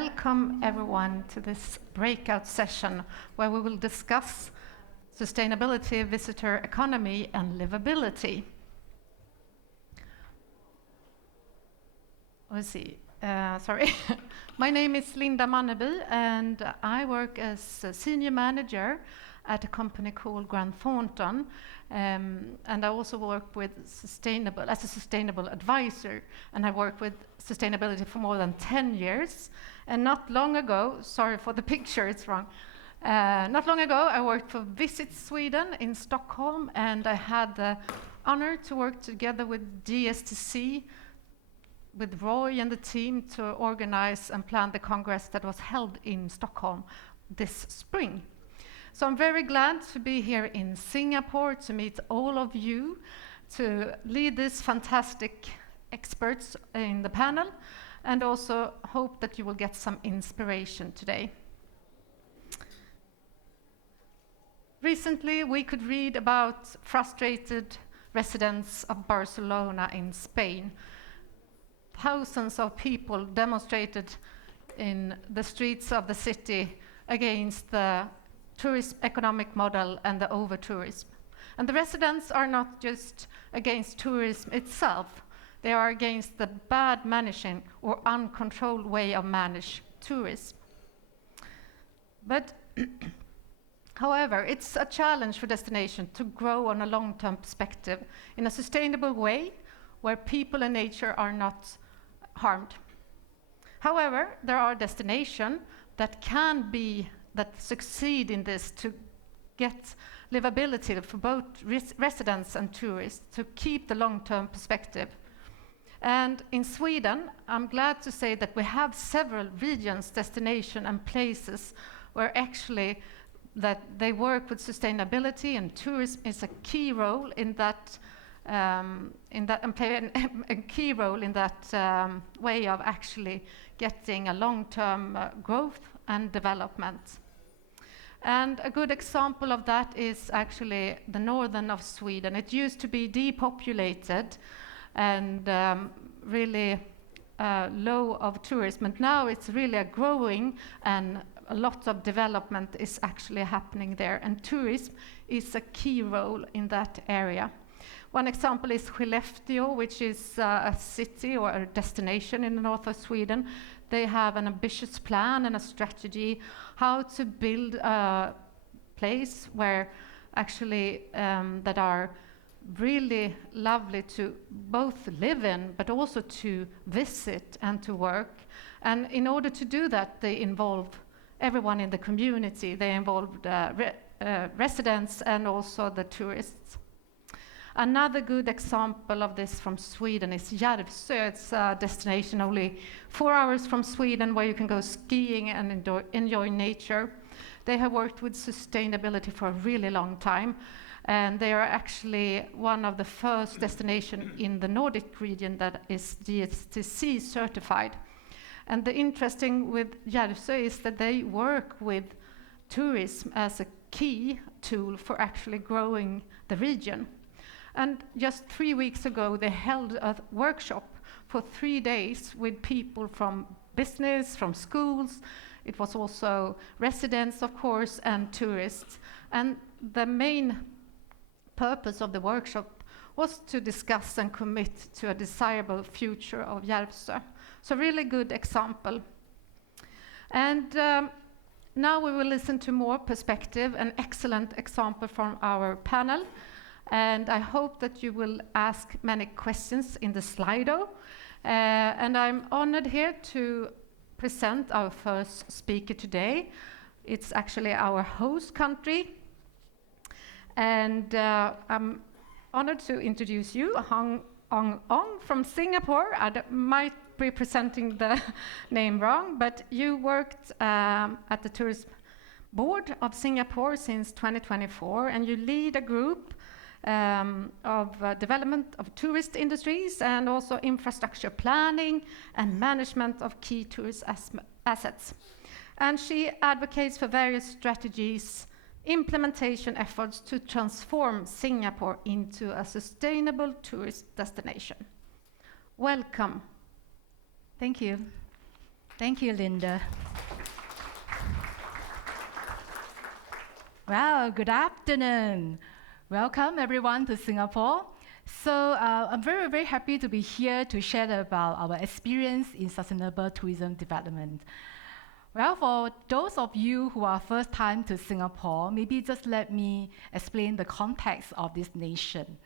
welcome everyone to this breakout session where we will discuss sustainability, visitor economy, and livability. Let's see. Sorry. My name is Linda Mannerby, and I work as a senior manager at a company called Grant Thornton, and I also work with as a sustainable advisor, and I work with sustainability for more than 10 years. And not long ago, sorry for the picture, it's wrong. Not long ago, I worked for Visit Sweden in Stockholm, and I had the honor to work together with GSTC, with Roy and the team, to organize and plan the congress that was held in Stockholm this spring. So I'm very glad to be here in Singapore to meet all of you, to lead these fantastic experts in the panel, and also hope that you will get some inspiration today. Recently, we could read about frustrated residents of Barcelona in Spain. Thousands of people demonstrated in the streets of the city against the tourist economic model and the over-tourism. And the residents are not just against tourism itself, they are against the bad managing or uncontrolled way of manage tourism. But however, it's a challenge for destination to grow on a long-term perspective in a sustainable way where people and nature are not harmed. However, there are destinations that succeed in this to get livability for both residents and tourists, to keep the long-term perspective. And in Sweden, I'm glad to say that we have several regions, destinations, and places where actually that they work with sustainability, and tourism is a key role in that, and play a key role in that way of actually getting a long-term growth and development. And a good example of that is actually the northern of Sweden. It used to be depopulated and really low of tourism, and now it's really a growing, and a lot of development is actually happening there, and tourism is a key role in that area. One example is Skellefteå, which is a city or a destination in the north of Sweden. They have an ambitious plan and a strategy how to build a place where actually that are really lovely to both live in, but also to visit and to work. And in order to do that, they involve everyone in the community. They involve residents and also the tourists. Another good example of this from Sweden is Järvsö. It's a destination only 4 hours from Sweden where you can go skiing and enjoy nature. They have worked with sustainability for a really long time, and they are actually one of the first destinations in the Nordic region that is GSTC certified. And the interesting with Järvsö is that they work with tourism as a key tool for actually growing the region. And just 3 weeks ago, they held a workshop for 3 days with people from business, from schools. It was also residents, of course, and tourists. And the main purpose of the workshop was to discuss and commit to a desirable future of Järvsö. So really good example. And now we will listen to more perspective, an excellent example from our panel. And I hope that you will ask many questions in the Slido. And I'm honored here to present our first speaker today. It's actually our host country. And I'm honored to introduce you, Hong Ong from Singapore. I might be presenting the name wrong, but you worked at the Tourism Board of Singapore since 2024, and you lead a group of development of tourist industries and also infrastructure planning and management of key tourist assets. And she advocates for various strategies, implementation efforts to transform Singapore into a sustainable tourist destination. Welcome. Thank you. Thank you, Linda. Well, good afternoon. Welcome everyone to Singapore. So I'm very, very happy to be here to share about our experience in sustainable tourism development. Well, for those of you who are first time to Singapore, maybe just let me explain the context of this nation.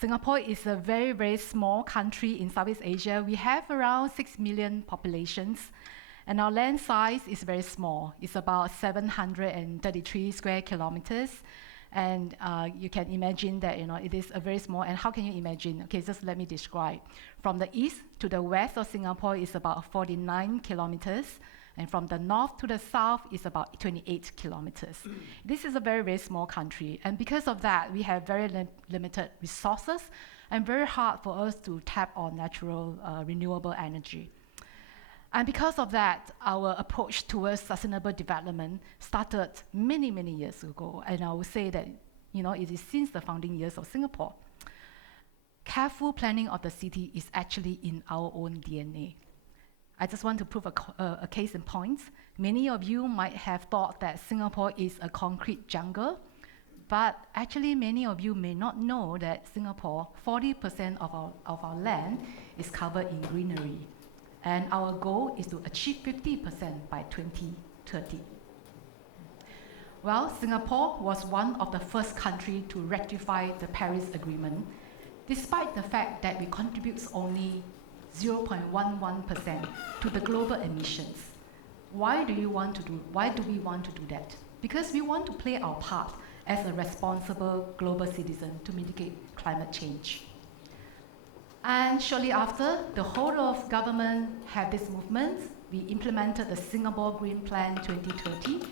Singapore is a very, very small country in Southeast Asia. We have around 6 million populations, and our land size is very small. It's about 733 square kilometers. And you can imagine that it is a very small, and how can you imagine? Okay, just let me describe. From the east to the west of Singapore is about 49 kilometers, and from the north to the south is about 28 kilometers. This is a very, very small country, and because of that, we have very limited resources, and very hard for us to tap on natural renewable energy. And because of that, our approach towards sustainable development started many, many years ago. And I would say that, it is since the founding years of Singapore. Careful planning of the city is actually in our own DNA. I just want to prove a case in point. Many of you might have thought that Singapore is a concrete jungle, but actually many of you may not know that Singapore, 40% of our land is covered in greenery. And our goal is to achieve 50% by 2030. Well, Singapore was one of the first countries to ratify the Paris Agreement, despite the fact that we contribute only 0.11% to the global emissions. Why do we want to do that? Because we want to play our part as a responsible global citizen to mitigate climate change. And shortly after, the whole of government had this movement. We implemented the Singapore Green Plan 2030.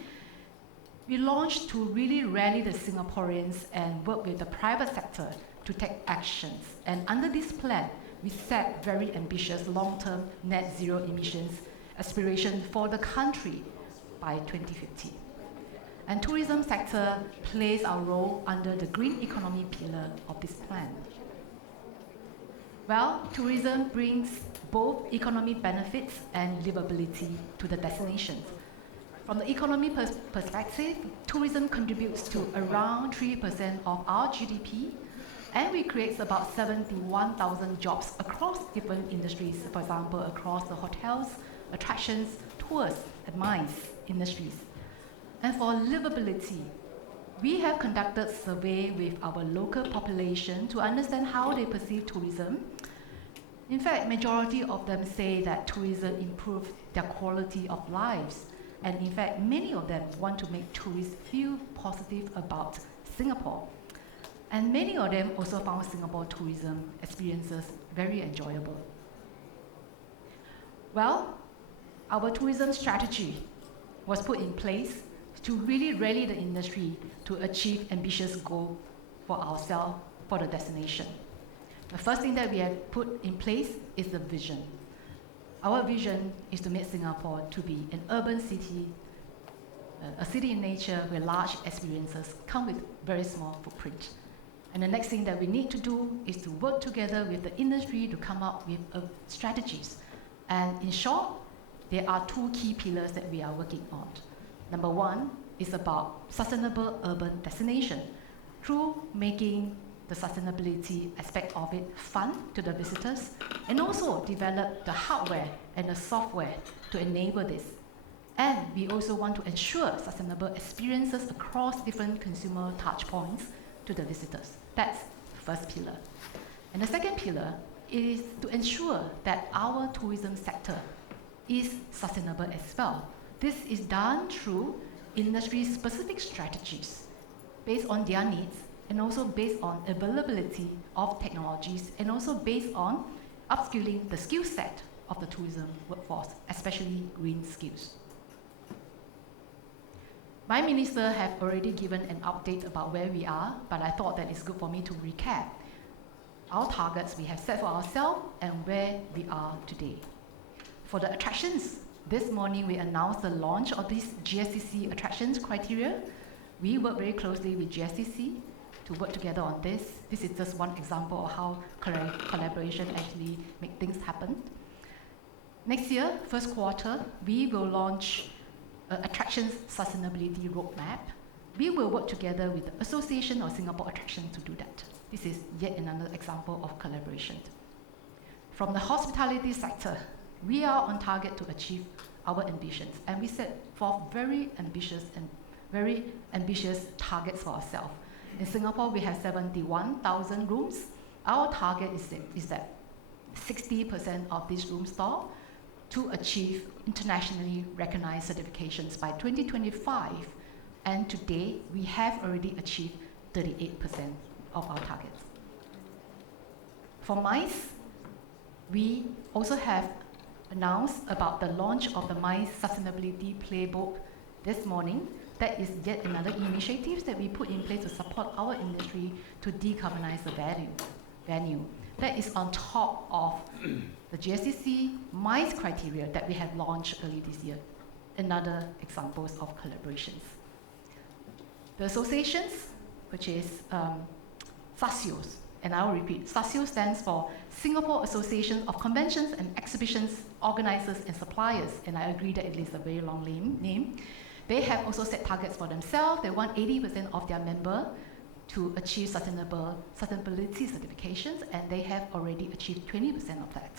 We launched to really rally the Singaporeans and work with the private sector to take actions. And under this plan, we set very ambitious long-term net zero emissions aspiration for the country by 2050. And tourism sector plays our role under the green economy pillar of this plan. Well, tourism brings both economic benefits and livability to the destinations. From the economy perspective, tourism contributes to around 3% of our GDP, and we create about 71,000 jobs across different industries, for example, across the hotels, attractions, tours, and mines industries. And for livability, we have conducted survey with our local population to understand how they perceive tourism. In fact, majority of them say that tourism improves their quality of lives. And in fact, many of them want to make tourists feel positive about Singapore. And many of them also found Singapore tourism experiences very enjoyable. Well, our tourism strategy was put in place to really rally the industry to achieve ambitious goals for ourselves, for the destination. The first thing that we have put in place is the vision. Our vision is to make Singapore to be an urban city, a city in nature where large experiences come with very small footprint. And the next thing that we need to do is to work together with the industry to come up with strategies. And in short, there are two key pillars that we are working on. Number one is about sustainable urban destination through making the sustainability aspect of it fun to the visitors, and also develop the hardware and the software to enable this. And we also want to ensure sustainable experiences across different consumer touch points to the visitors. That's the first pillar. And the second pillar is to ensure that our tourism sector is sustainable as well. This is done through industry-specific strategies based on their needs, and also based on availability of technologies, and also based on upskilling the skill set of the tourism workforce, especially green skills. My minister have already given an update about where we are, but I thought that it's good for me to recap our targets we have set for ourselves and where we are today. For the attractions, this morning we announced the launch of this GSTC attractions criteria. We work very closely with GSTC to work together on this. This is just one example of how collaboration actually makes things happen. Next year, first quarter, we will launch Attractions Sustainability Roadmap. We will work together with the Association of Singapore Attractions to do that. This is yet another example of collaboration. From the hospitality sector, we are on target to achieve our ambitions, and we set forth very ambitious targets for ourselves. In Singapore, we have 71,000 rooms. Our target is that 60% of these room stock to achieve internationally recognized certifications by 2025. And today, we have already achieved 38% of our targets. For MICE, we also have announced about the launch of the MICE Sustainability Playbook this morning. That is yet another initiative that we put in place to support our industry to decarbonize the venue. That is on top of the GSTC MICE criteria that we have launched early this year. Another examples of collaborations. The associations, which is SASIOS, and I will repeat, SASIO stands for Singapore Association of Conventions and Exhibitions Organizers and Suppliers, and I agree that it is a very long name. They have also set targets for themselves. They want 80% of their members to achieve sustainability certifications, and they have already achieved 20% of that.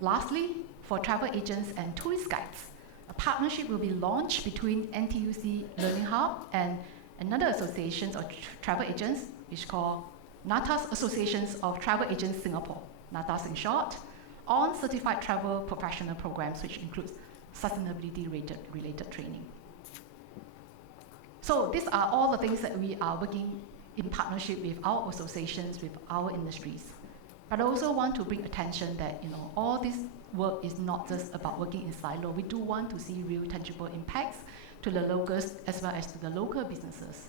Lastly, for travel agents and tourist guides, a partnership will be launched between NTUC Learning Hub and another association of travel agents, which is called NATAS Associations of Travel Agents Singapore, NATAS in short, on certified travel professional programs, which includes sustainability-related training. So these are all the things that we are working in partnership with our associations, with our industries. But I also want to bring attention that all this work is not just about working in silo. We do want to see real tangible impacts to the locals as well as to the local businesses.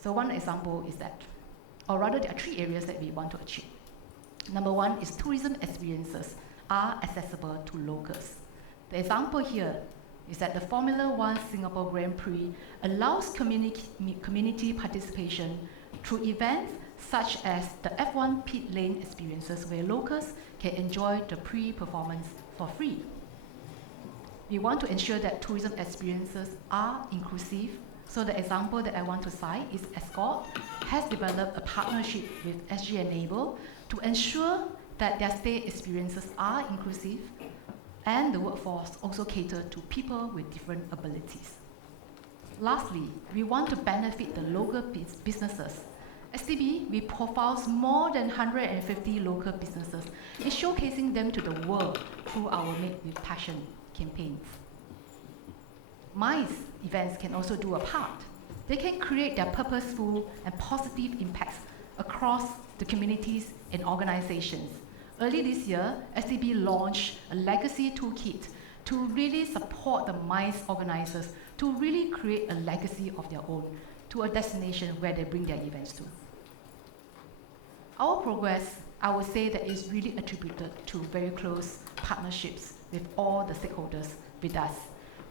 So one example is that, or rather there are 3 areas that we want to achieve. Number 1 is tourism experiences are accessible to locals. The example here is that the Formula 1 Singapore Grand Prix allows community participation through events such as the F1 pit lane experiences where locals can enjoy the pre-performance for free. We want to ensure that tourism experiences are inclusive. So the example that I want to cite is Escort has developed a partnership with SG Enable to ensure that their stay experiences are inclusive and the workforce also cater to people with different abilities. Lastly, we want to benefit the local businesses. STB, we profiles more than 150 local businesses in showcasing them to the world through our Made with Passion campaigns. MICE events can also do a part. They can create their purposeful and positive impacts across the communities and organizations. Early this year, STB launched a legacy toolkit to really support the MICE organizers to really create a legacy of their own to a destination where they bring their events to. Our progress, I would say, that is really attributed to very close partnerships with all the stakeholders with us.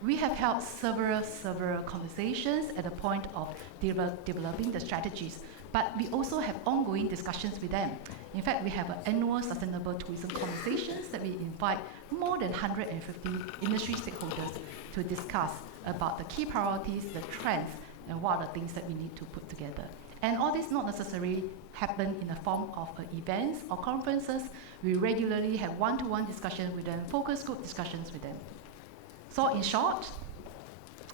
We have held several conversations at the point of developing the strategies, but we also have ongoing discussions with them. In fact, we have an annual sustainable tourism conversations that we invite more than 150 industry stakeholders to discuss about the key priorities, the trends, and what are the things that we need to put together. And all this not necessarily happen in the form of events or conferences. We regularly have one-to-one discussions with them, focus group discussions with them. So in short,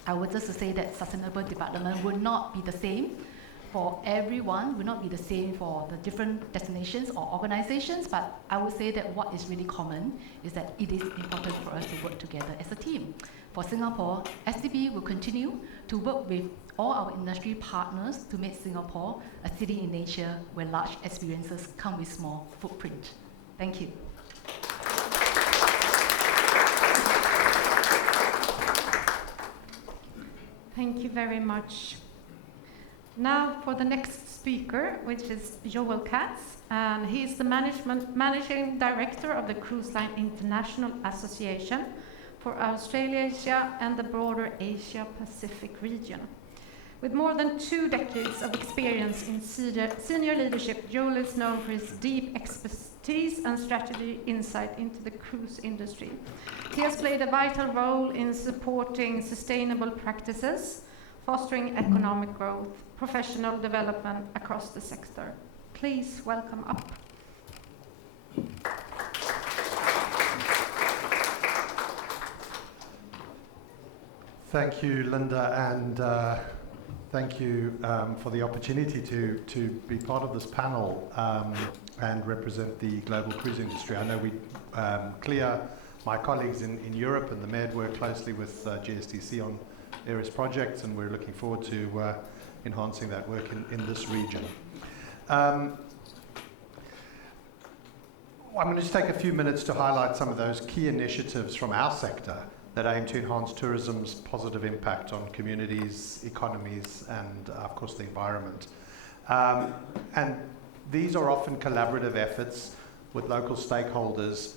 I would just say that sustainable development will not be the same for everyone, will not be the same for the different destinations or organizations, but I would say that what is really common is that it is important for us to work together as a team. For Singapore, STB will continue to work with all our industry partners to make Singapore a city in nature where large experiences come with small footprint. Thank you. Thank you very much. Now for the next speaker, which is Joel Katz, and he's the Managing Director of the Cruise Line International Association for Australasia and the broader Asia-Pacific region. With more than 2 decades of experience in senior leadership, Joel is known for his deep expertise and strategy insight into the cruise industry. He has played a vital role in supporting sustainable practices, fostering economic growth, professional development across the sector. Please welcome up. Thank you, Linda, and thank you for the opportunity to be part of this panel and represent the global cruise industry. I know we, CLIA, my colleagues in Europe and the Med work closely with GSTC on various projects, and we're looking forward to enhancing that work in this region. I'm going to just take a few minutes to highlight some of those key initiatives from our sector that aim to enhance tourism's positive impact on communities, economies, and of course the environment. And these are often collaborative efforts with local stakeholders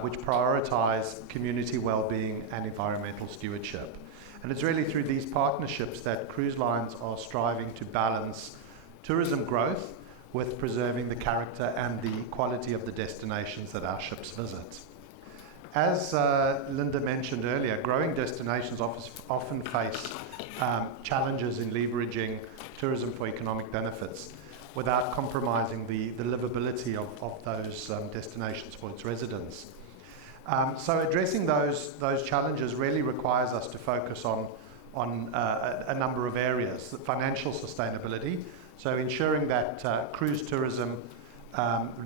which prioritize community well-being and environmental stewardship. And it's really through these partnerships that cruise lines are striving to balance tourism growth with preserving the character and the quality of the destinations that our ships visit. As Linda mentioned earlier, growing destinations often face challenges in leveraging tourism for economic benefits without compromising the livability of those destinations for its residents. So addressing those challenges really requires us to focus on a number of areas. The financial sustainability, so ensuring that cruise tourism,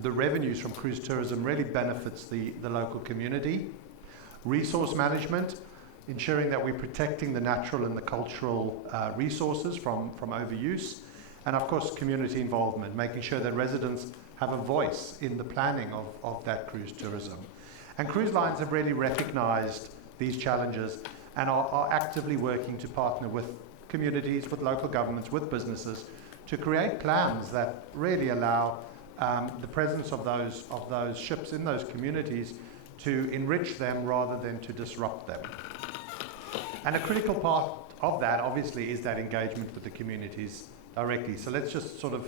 the revenues from cruise tourism really benefits the local community. Resource management, ensuring that we're protecting the natural and the cultural resources from overuse. And of course, community involvement, making sure that residents have a voice in the planning of that cruise tourism. And cruise lines have really recognized these challenges and are actively working to partner with communities, with local governments, with businesses to create plans that really allow the presence of those ships in those communities to enrich them rather than to disrupt them. And a critical part of that, obviously, is that engagement with the communities directly. So let's just sort of,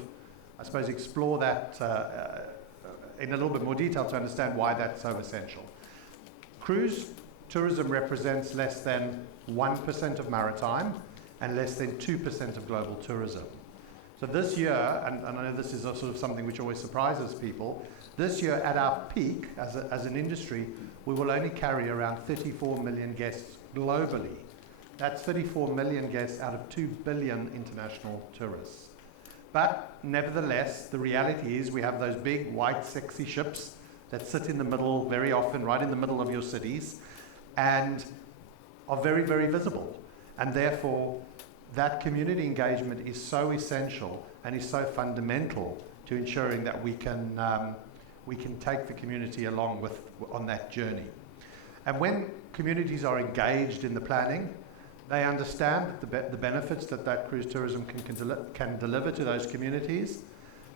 I suppose, explore that in a little bit more detail to understand why that's so essential. Cruise tourism represents less than 1% of maritime and less than 2% of global tourism. So this year, and I know this is sort of something which always surprises people, this year at our peak as an industry, we will only carry around 34 million guests globally. That's 34 million guests out of 2 billion international tourists. But nevertheless, the reality is we have those big, white, sexy ships that sit in the middle, very often right in the middle of your cities, and are very, very visible. And therefore, that community engagement is so essential and is so fundamental to ensuring that we can take the community along on that journey. And when communities are engaged in the planning, they understand the benefits that cruise tourism can deliver to those communities.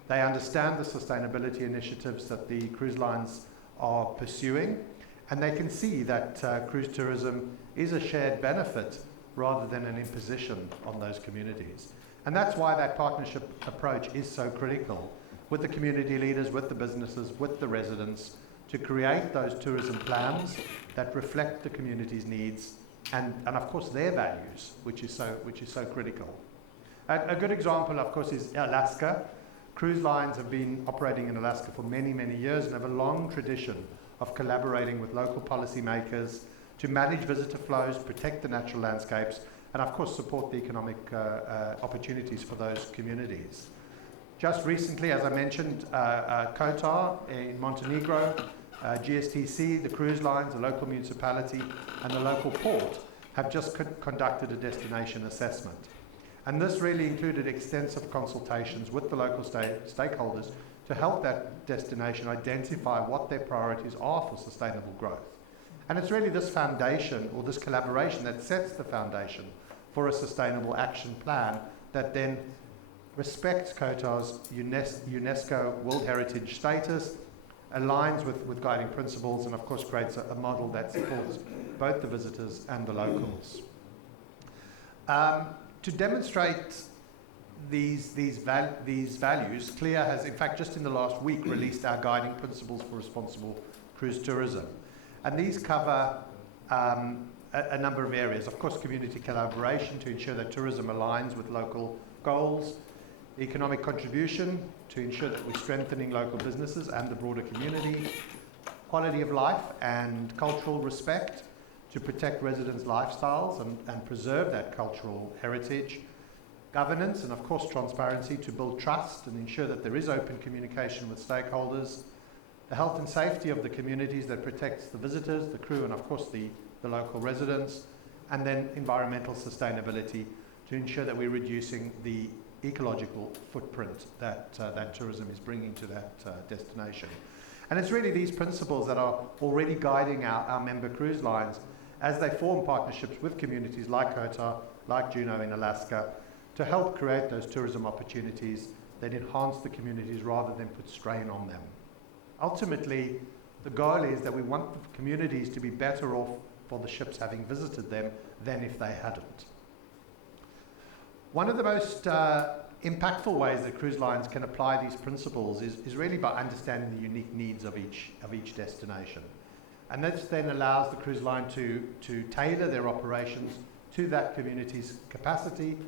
They understand the sustainability initiatives that the cruise lines are pursuing, and they can see that cruise tourism is a shared benefit rather than an imposition on those communities. And that's why that partnership approach is so critical with the community leaders, with the businesses, with the residents, to create those tourism plans that reflect the community's needs and of course their values, which is so critical. A good example, of course, is Alaska. Cruise lines have been operating in Alaska for many, many years and have a long tradition of collaborating with local policymakers to manage visitor flows, protect the natural landscapes, and of course support the economic opportunities for those communities. Just recently, as I mentioned, Kotar in Montenegro, GSTC, the cruise lines, the local municipality, and the local port have just conducted a destination assessment. And this really included extensive consultations with the local stakeholders to help that destination identify what their priorities are for sustainable growth. And it's really this foundation, or this collaboration, that sets the foundation for a sustainable action plan that then respects Kotar's UNESCO World Heritage status, aligns with guiding principles, and of course creates a model that supports both the visitors and the locals. To demonstrate these values, CLIA has, in fact, just in the last week, released our guiding principles for responsible cruise tourism. And these cover a number of areas. Of course, community collaboration to ensure that tourism aligns with local goals, economic contribution to ensure that we're strengthening local businesses and the broader community, quality of life and cultural respect to protect residents' lifestyles and preserve that cultural heritage, governance and of course transparency to build trust and ensure that there is open communication with stakeholders, the health and safety of the communities that protects the visitors, the crew and of course the local residents, and then environmental sustainability to ensure that we're reducing the ecological footprint that tourism is bringing to that destination. And it's really these principles that are already guiding our member cruise lines as they form partnerships with communities like Qatar, like Juneau in Alaska, to help create those tourism opportunities that enhance the communities rather than put strain on them. Ultimately, the goal is that we want the communities to be better off for the ships having visited them than if they hadn't. One of the most impactful ways that cruise lines can apply these principles is really by understanding the unique needs of each destination. And this then allows the cruise line to tailor their operations to that community's capacity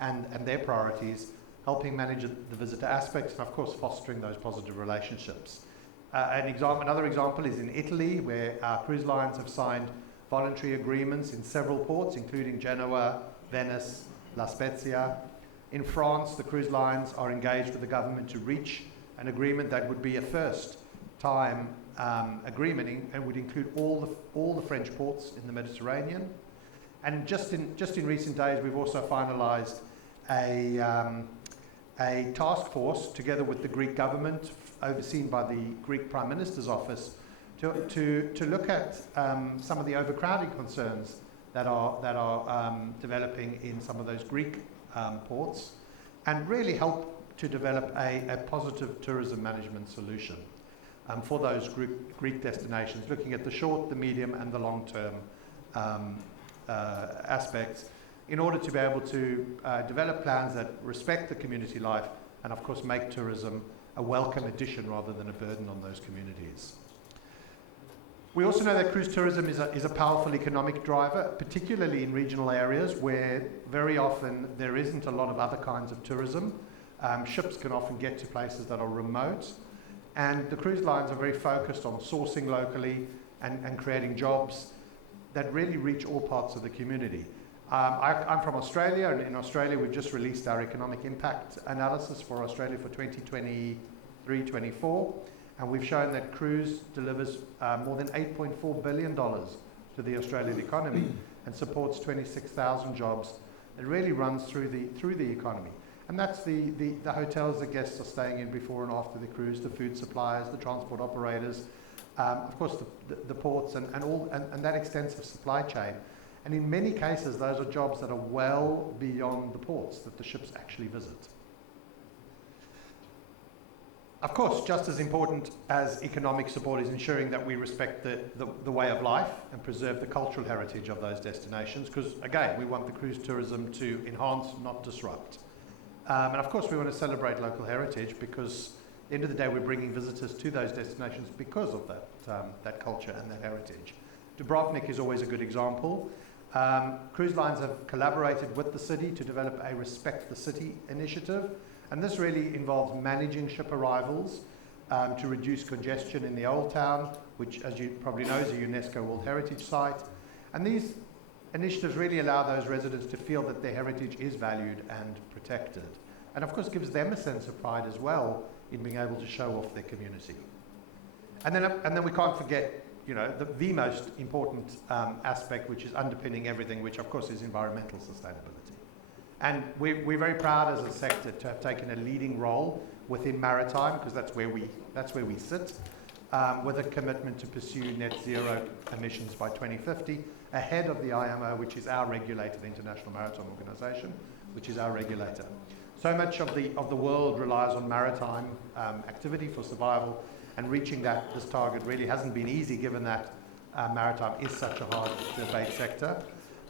and their priorities, helping manage the visitor aspects and of course fostering those positive relationships. Another example is in Italy, where our cruise lines have signed voluntary agreements in several ports, including Genoa, Venice, La Spezia. In France, the cruise lines are engaged with the government to reach an agreement that would be a first-time agreement and would include all the French ports in the Mediterranean. And just in recent days, we've also finalised a task force together with the Greek government, overseen by the Greek Prime Minister's office, to look at some of the overcrowding concerns that are developing in some of those Greek ports, and really help to develop a positive tourism management solution for those Greek destinations, looking at the short, the medium and the long-term aspects in order to be able to develop plans that respect the community life and of course make tourism a welcome addition rather than a burden on those communities. We also know that cruise tourism is a powerful economic driver, particularly in regional areas where very often there isn't a lot of other kinds of tourism. Ships can often get to places that are remote, and the cruise lines are very focused on sourcing locally and creating jobs that really reach all parts of the community. I'm from Australia, and in Australia we've just released our economic impact analysis for Australia for 2023-24. And we've shown that cruise delivers more than $8.4 billion to the Australian economy and supports 26,000 jobs. It really runs through the economy. And that's the hotels the guests are staying in before and after the cruise, the food suppliers, the transport operators, of course the ports and that extensive supply chain. And in many cases, those are jobs that are well beyond the ports that the ships actually visit. Of course, just as important as economic support is ensuring that we respect the way of life and preserve the cultural heritage of those destinations, because again, we want the cruise tourism to enhance, not disrupt. And of course, we want to celebrate local heritage because at the end of the day, we're bringing visitors to those destinations because of that culture and that heritage. Dubrovnik is always a good example. Cruise lines have collaborated with the city to develop a Respect the City initiative. And this really involves managing ship arrivals to reduce congestion in the Old Town, which, as you probably know, is a UNESCO World Heritage Site. And these initiatives really allow those residents to feel that their heritage is valued and protected. And of course, gives them a sense of pride as well in being able to show off their community. And then we can't forget, you know, the most important aspect, which is underpinning everything, which of course is environmental sustainability. And we're very proud as a sector to have taken a leading role within maritime, because that's where we sit, with a commitment to pursue net zero emissions by 2050, ahead of the IMO, which is our regulated International Maritime Organization, which is our regulator. So much of the world relies on maritime activity for survival, and reaching this target really hasn't been easy, given that maritime is such a hard to abate sector.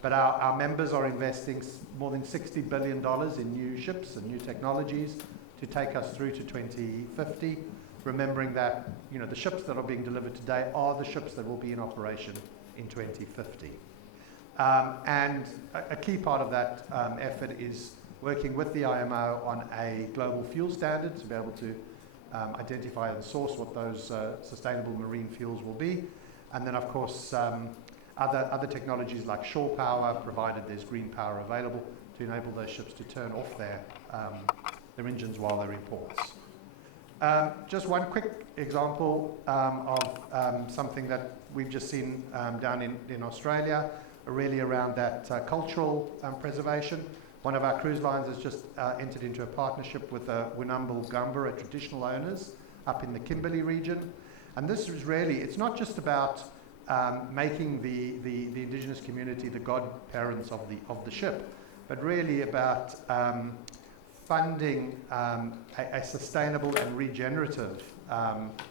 But our members are investing more than $60 billion in new ships and new technologies to take us through to 2050, remembering that the ships that are being delivered today are the ships that will be in operation in 2050. And a key part of that effort is working with the IMO on a global fuel standard to be able to identify and source what those sustainable marine fuels will be. And then, of course, other technologies like shore power, provided there's green power available, to enable those ships to turn off their engines while they're in ports. Just one quick example of something that we've just seen down in Australia, really around that cultural preservation. One of our cruise lines has just entered into a partnership with Winumbal Gumba, traditional owners up in the Kimberley region. And this is really, it's not just about making the indigenous community the godparents of the ship, but really about funding a sustainable and regenerative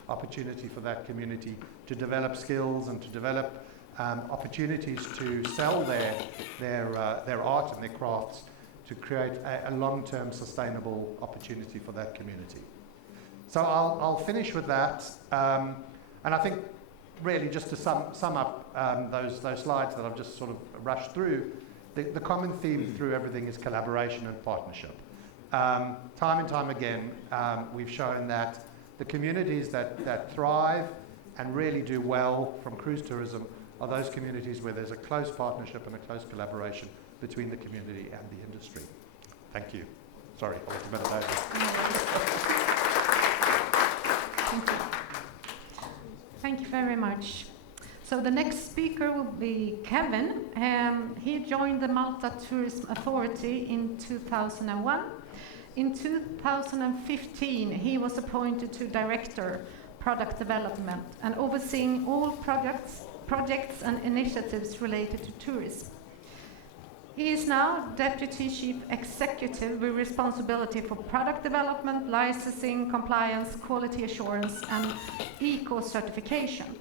opportunity for that community to develop skills and to develop opportunities to sell their art and their crafts to create a long-term sustainable opportunity for that community. So I'll finish with that, and I think really just to sum up those slides that I've just sort of rushed through, the common theme through everything is collaboration and partnership. Time and time again, we've shown that the communities that thrive and really do well from cruise tourism are those communities where there's a close partnership and a close collaboration between the community and the industry. Thank you. Sorry, I was a bit of that. Thank you. Thank you very much. So the next speaker will be Kevin. He joined the Malta Tourism Authority in 2001. In 2015, he was appointed to Director, Product Development, and overseeing all projects and initiatives related to tourism. He is now Deputy Chief Executive with responsibility for product development, licensing, compliance, quality assurance, and eco-certification.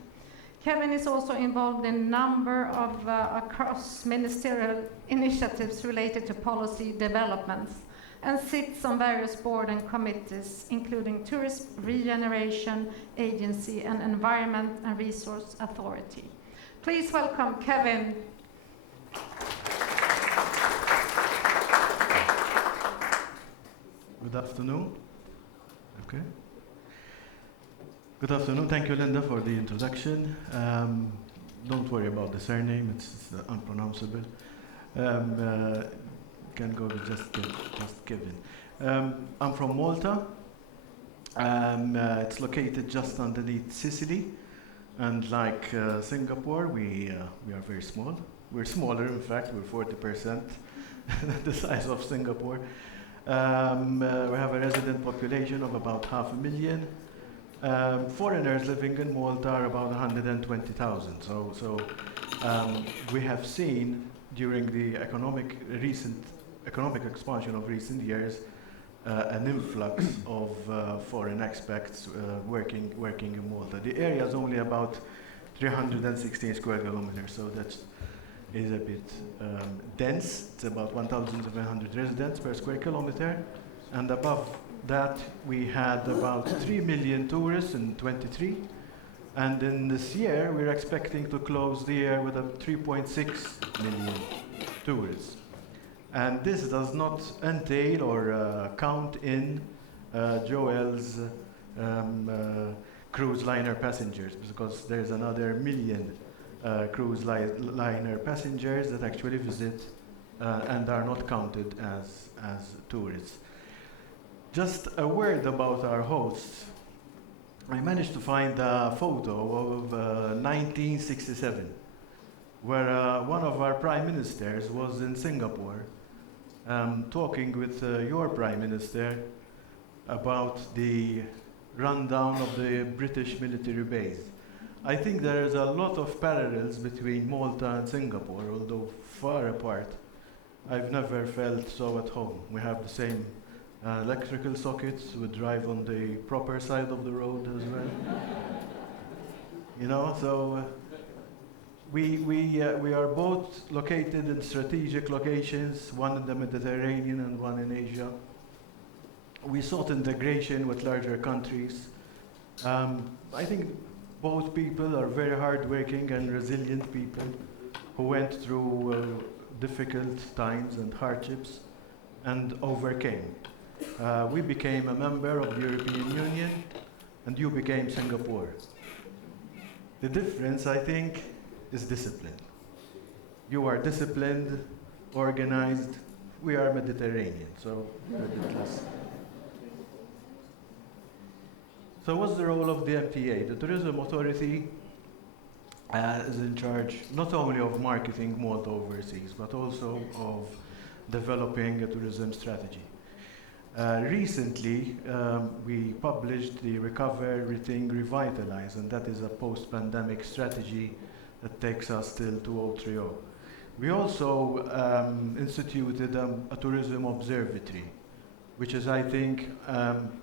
Kevin is also involved in a number of cross-ministerial initiatives related to policy developments and sits on various boards and committees, including Tourism Regeneration Agency and Environment and Resource Authority. Please welcome Kevin. Good afternoon. Okay. Good afternoon. Thank you, Linda, for the introduction. Don't worry about the surname; it's unpronounceable. Can go with just Kevin. I'm from Malta. It's located just underneath Sicily, and like Singapore, we are very small. We're smaller, in fact. We're 40% the size of Singapore. We have a resident population of about 500,000. Foreigners living in Malta are about 120,000. So we have seen during the recent economic expansion of recent years an influx of foreign expats working in Malta. The area is only about 316 square kilometers, so that is a bit dense. It's about 1,700 residents per square kilometer, and above that we had about 3 million tourists in 23, and in this year we're expecting to close the year with a 3.6 million tourists. And this does not entail or count in Joel's cruise liner passengers, because there's another million cruise liner passengers that actually visit and are not counted as tourists. Just a word about our hosts. I managed to find a photo of 1967, where one of our prime ministers was in Singapore talking with your prime minister about the rundown of the British military base. I think there is a lot of parallels between Malta and Singapore, although far apart. I've never felt so at home. We have the same electrical sockets. We drive on the proper side of the road as well. You know, so We are both located in strategic locations, one in the Mediterranean and one in Asia. We sought integration with larger countries. I think both people are very hardworking and resilient people who went through difficult times and hardships and overcame. We became a member of the European Union and you became Singapore. The difference, I think, is discipline. You are disciplined, organized. We are Mediterranean, so we're a bit less. So what's the role of the MTA? The Tourism Authority is in charge not only of marketing Malta overseas, but also of developing a tourism strategy. Recently, we published the Recover, Rethink, Revitalize, and that is a post-pandemic strategy that takes us till 2030. We also instituted a tourism observatory, which is, I think,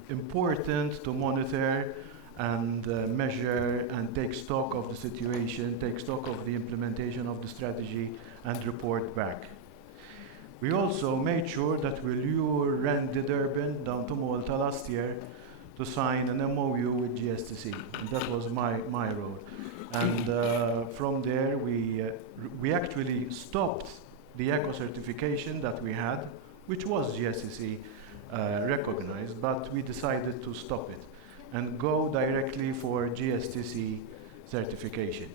important to monitor and measure and take stock of the situation, take stock of the implementation of the strategy, and report back. We also made sure that we landed Ermen down to Malta last year to sign an MOU with GSTC, and that was my role. And from there, we actually stopped the eco certification that we had, which was GSTC recognized, but we decided to stop it and go directly for GSTC certification.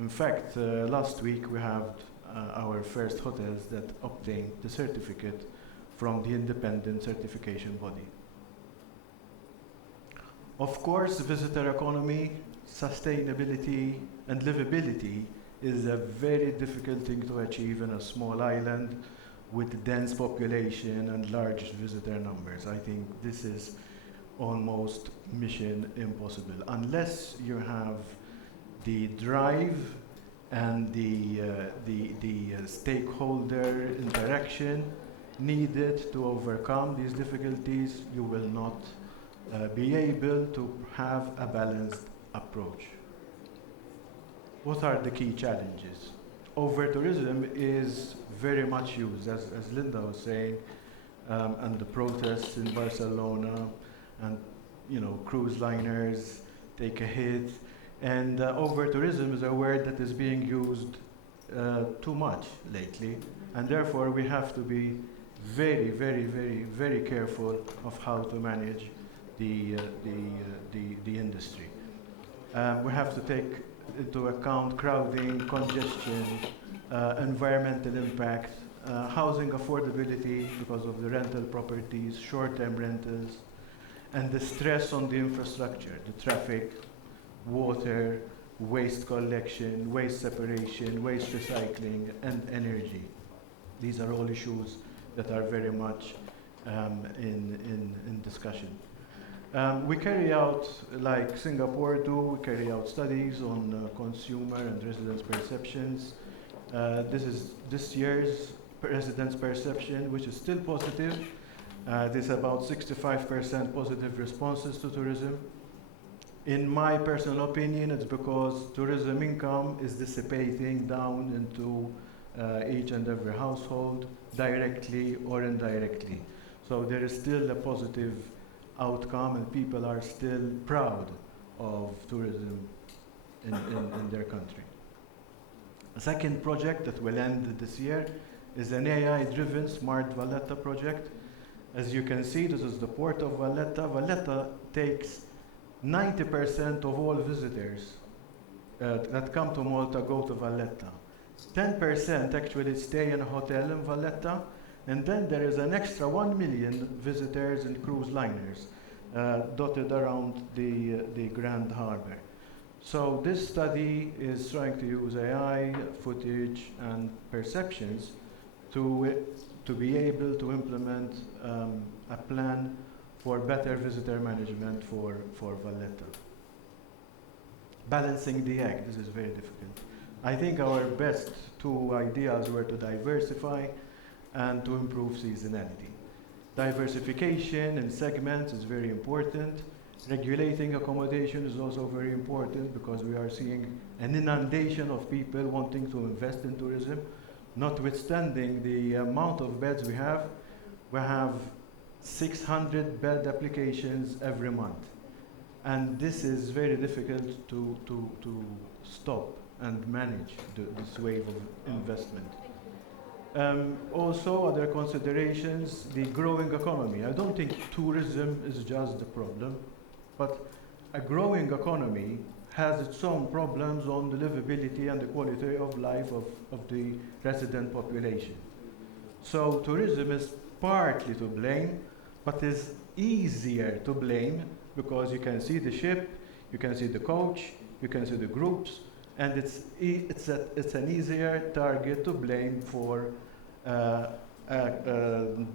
In fact, last week we have our first hotels that obtained the certificate from the independent certification body. Of course, visitor economy, sustainability, and livability is a very difficult thing to achieve in a small island with dense population and large visitor numbers. I think this is almost mission impossible unless you have the drive and the stakeholder interaction needed to overcome these difficulties. You will not be able to have a balanced approach. What are the key challenges? Over-tourism is very much used, as Linda was saying, and the protests in Barcelona, and cruise liners take a hit. And over-tourism is a word that is being used too much lately, and therefore we have to be very, very, very, very careful of how to manage the industry. We have to take into account crowding, congestion, environmental impact, housing affordability because of the rental properties, short-term rentals, and the stress on the infrastructure, the traffic, water, waste collection, waste separation, waste recycling, and energy. These are all issues that are very much in discussion. We carry out, like Singapore do, we carry out studies on consumer and residents' perceptions. This is this year's residents' perception, which is still positive. There's about 65% positive responses to tourism. In my personal opinion, it's because tourism income is dissipating down into each and every household, directly or indirectly. So there is still a positive outcome, and people are still proud of tourism in their country. A second project that will end this year is an AI-driven Smart Valletta project. As you can see, this is the port of Valletta. Valletta takes 90% of all visitors that come to Malta go to Valletta. 10% actually stay in a hotel in Valletta, and then there is an extra 1 million visitors in cruise liners dotted around the Grand Harbour. So this study is trying to use AI, footage, and perceptions to be able to implement a plan for better visitor management for Valletta. Balancing the act, this is very difficult. I think our best two ideas were to diversify and to improve seasonality. Diversification in segments is very important, Regulating accommodation is also very important because we are seeing an inundation of people wanting to invest in tourism. Notwithstanding the amount of beds we have 600 bed applications every month. And this is very difficult to stop and manage this wave of investment. Also, other considerations, the growing economy. I don't think tourism is just the problem, but a growing economy has its own problems on the livability and the quality of life of the resident population. So tourism is partly to blame, but is easier to blame because you can see the ship, you can see the coach, you can see the groups, and it's an easier target to blame for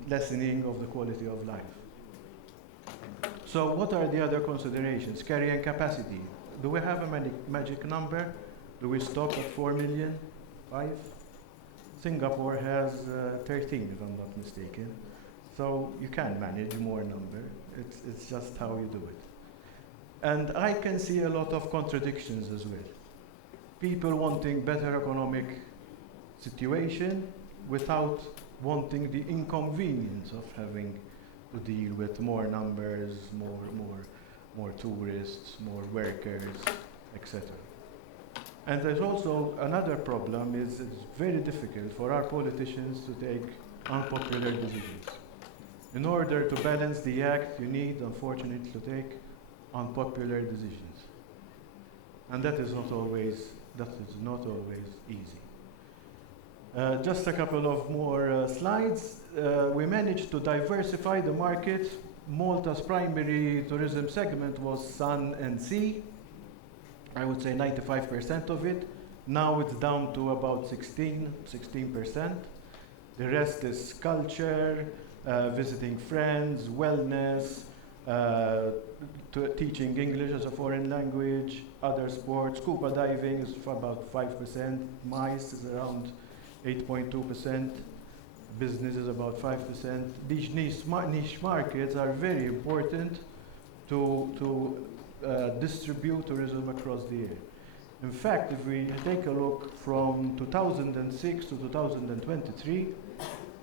lessening of the quality of life. So what are the other considerations? Carrying capacity. Do we have a magic number? Do we stop at 4 million? 5? Singapore has 13, if I'm not mistaken. So you can manage more number. It's just how you do it. And I can see a lot of contradictions as well. People wanting better economic situation without wanting the inconvenience of having to deal with more numbers, more tourists, more workers, etc. And there's also another problem is it's very difficult for our politicians to take unpopular decisions. In order to balance the act, you need, unfortunately, to take unpopular decisions. And that is not always easy. Just a couple of more slides. We managed to diversify the market. Malta's primary tourism segment was sun and sea. I would say 95% of it. Now it's down to about 16%. The rest is culture, visiting friends, wellness, teaching English as a foreign language, other sports. Scuba diving is for about 5%. MICE is around 8.2%. Business is about 5%. These niche markets are very important to distribute tourism across the year. In fact, if we take a look from 2006 to 2023,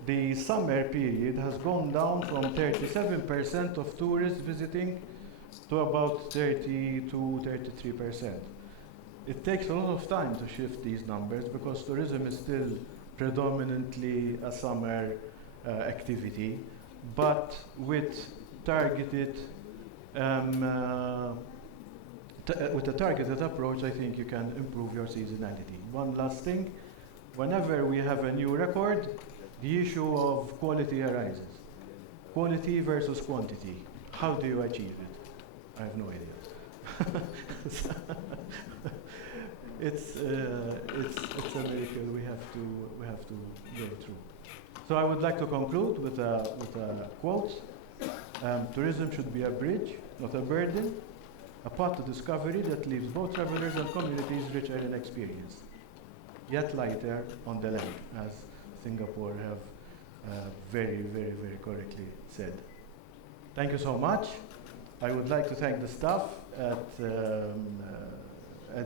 the summer period has gone down from 37% of tourists visiting to about 30 to 33%. It takes a lot of time to shift these numbers because tourism is still predominantly a summer activity, but with targeted with a targeted approach, I think you can improve your seasonality. One last thing, whenever we have a new record, the issue of quality arises. Quality versus quantity. How do you achieve it? I have no idea. It's a miracle we have to go through. So I would like to conclude with a quote. Tourism should be a bridge, not a burden, a path to discovery that leaves both travelers and communities richer in experience, yet lighter on the land, as Singapore have very, very, very correctly said. Thank you so much. I would like to thank the staff at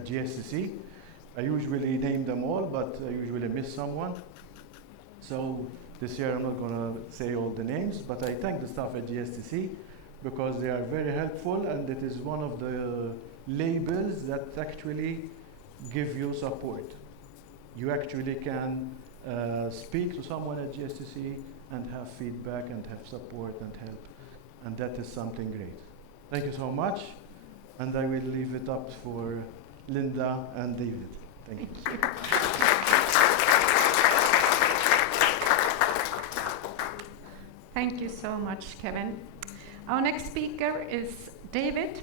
GSTC. I usually name them all, but I usually miss someone. So this year I'm not going to say all the names, but I thank the staff at GSTC because they are very helpful, and it is one of the labels that actually give you support. You actually can speak to someone at GSTC and have feedback and have support and help, and that is something great. Thank you so much, and I will leave it up for Linda and David. Thank you. Thank you so much, Kevin. Our next speaker is David.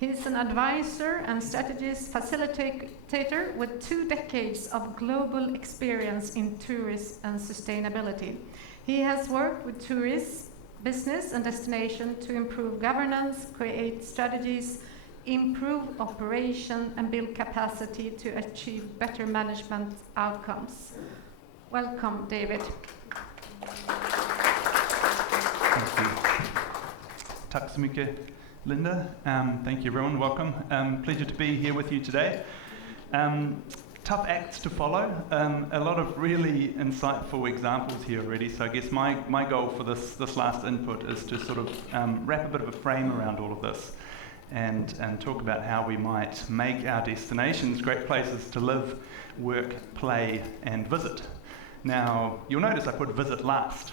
He's an advisor and strategist facilitator with 2 decades of global experience in tourism and sustainability. He has worked with tourists, business and destination to improve governance, create strategies, improve operation, and build capacity to achieve better management outcomes. Welcome, David. Thank you. Tack så mycket. Linda. Thank you, everyone. Welcome. Pleasure to be here with you today. Tough acts to follow. A lot of really insightful examples here already. So I guess my goal for this last input is to sort of wrap a bit of a frame around all of this and talk about how we might make our destinations great places to live, work, play, and visit. Now, you'll notice I put visit last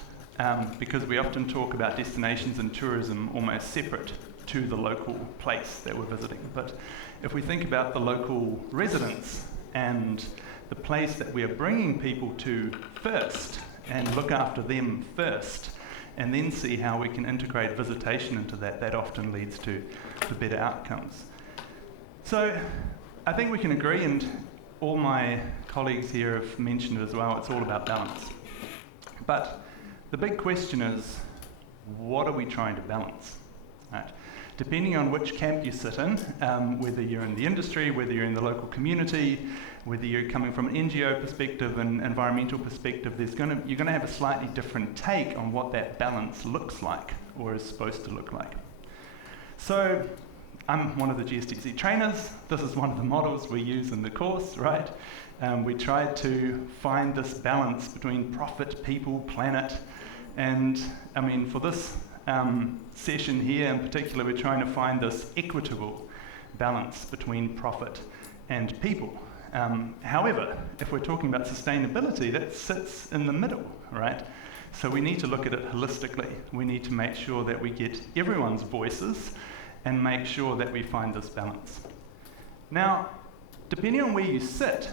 because we often talk about destinations and tourism almost separate to the local place that we're visiting. But if we think about the local residents and the place that we are bringing people to first and look after them first, and then see how we can integrate visitation into that often leads to better outcomes. So I think we can agree, and all my colleagues here have mentioned it as well, it's all about balance. But the big question is, what are we trying to balance? Right? Depending on which camp you sit in, whether you're in the industry, whether you're in the local community, whether you're coming from an NGO perspective and environmental perspective, you're going to have a slightly different take on what that balance looks like or is supposed to look like. So I'm one of the GSTC trainers. This is one of the models we use in the course, right? We tried to find this balance between profit, people, planet, and I mean, for this session here in particular, we're trying to find this equitable balance between profit and people. However, if we're talking about sustainability, that sits in the middle, right? So we need to look at it holistically. We need to make sure that we get everyone's voices and make sure that we find this balance. Now, depending on where you sit,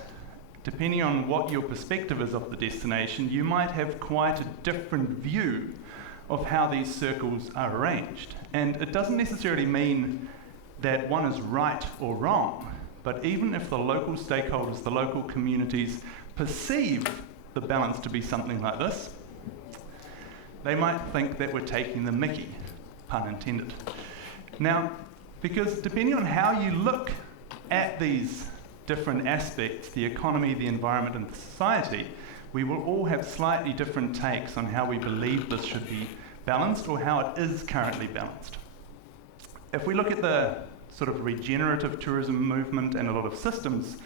depending on what your perspective is of the destination, you might have quite a different view of how these circles are arranged. And it doesn't necessarily mean that one is right or wrong, but even if the local stakeholders, the local communities perceive the balance to be something like this, they might think that we're taking the mickey, pun intended. Now, because depending on how you look at these different aspects, the economy, the environment, and the society, we will all have slightly different takes on how we believe this should be balanced or how it is currently balanced. If we look at the sort of regenerative tourism movement and a lot of systems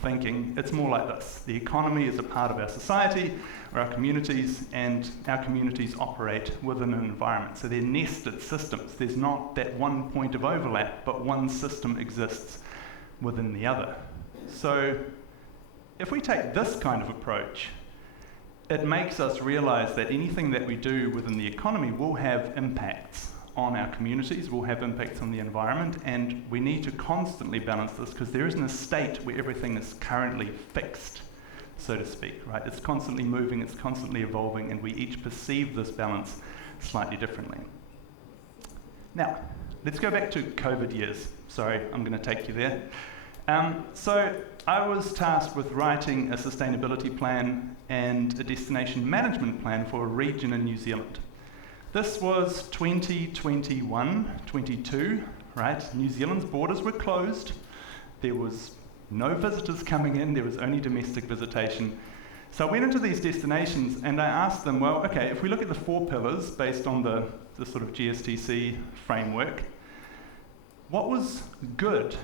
thinking, it's more like this. The economy is a part of our society or our communities, and our communities operate within an environment. So they're nested systems. There's not that one point of overlap, but one system exists within the other. So if we take this kind of approach, it makes us realize that anything that we do within the economy will have impacts on our communities, will have impacts on the environment, and we need to constantly balance this because there isn't a state where everything is currently fixed, so to speak, right? It's constantly moving, it's constantly evolving, and we each perceive this balance slightly differently. Now, let's go back to COVID years. Sorry, I'm going to take you there. So I was tasked with writing a sustainability plan and a destination management plan for a region in New Zealand. This was 2021-22, right? New Zealand's borders were closed. There was no visitors coming in. There was only domestic visitation. So I went into these destinations and I asked them, well, okay, if we look at the 4 pillars based on the sort of GSTC framework, what was good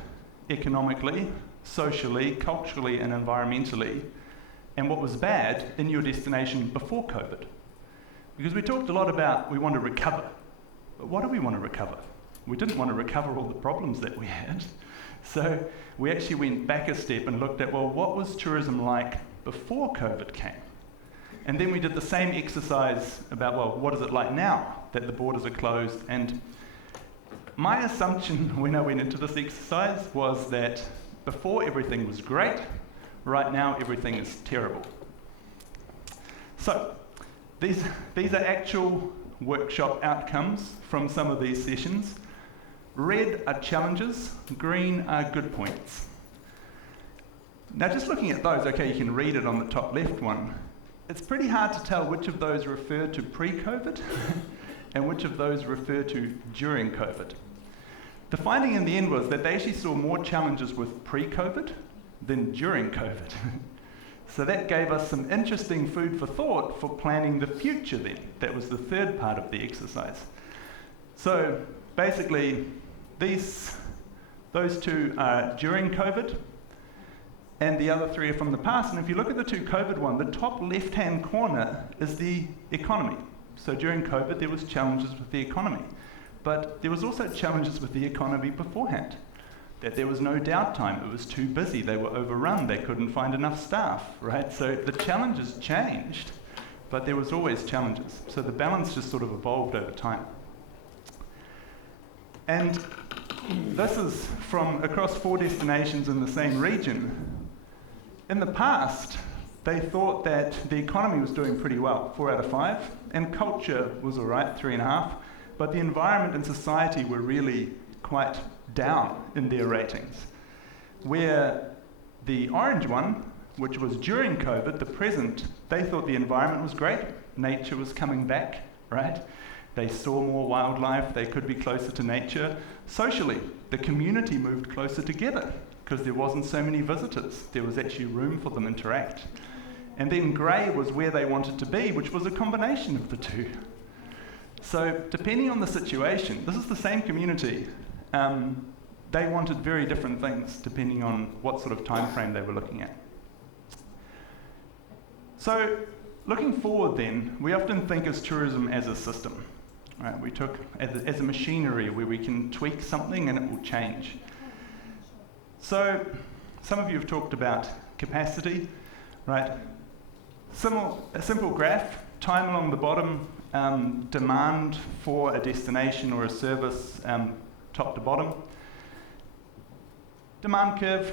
economically, socially, culturally, and environmentally, and what was bad in your destination before COVID? Because we talked a lot about we want to recover. But what do we want to recover? We didn't want to recover all the problems that we had. So we actually went back a step and looked at, well, what was tourism like before COVID came? And then we did the same exercise about, well, what is it like now that the borders are closed? And my assumption when I went into this exercise was that before everything was great, right now everything is terrible. So these are actual workshop outcomes from some of these sessions. Red are challenges, green are good points. Now just looking at those, okay, you can read it on the top left one. It's pretty hard to tell which of those refer to pre-COVID and which of those refer to during COVID. The finding in the end was that they actually saw more challenges with pre-COVID than during COVID. So that gave us some interesting food for thought for planning the future then. That was the third part of the exercise. So basically, those two are during COVID, and the other three are from the past. And if you look at the two COVID one, the top left-hand corner is the economy. So during COVID, there was challenges with the economy. But there was also challenges with the economy beforehand. That there was no downtime, it was too busy, they were overrun, they couldn't find enough staff, right? So the challenges changed, but there was always challenges. So the balance just sort of evolved over time. And this is from across 4 destinations in the same region. In the past, they thought that the economy was doing pretty well, 4 out of 5, and culture was all right, 3.5, but the environment and society were really quite down in their ratings. Where the orange one, which was during COVID, the present, they thought the environment was great, nature was coming back, right? They saw more wildlife, they could be closer to nature. Socially, the community moved closer together because there wasn't so many visitors. There was actually room for them to interact. And then grey was where they wanted to be, which was a combination of the two. So depending on the situation, this is the same community. They wanted very different things depending on what sort of time frame they were looking at. So looking forward then, we often think of tourism as a system. Right? We took as a machinery where we can tweak something and it will change. So some of you have talked about capacity, right? A simple graph, time along the bottom, demand for a destination or a service, top to bottom. Demand curve,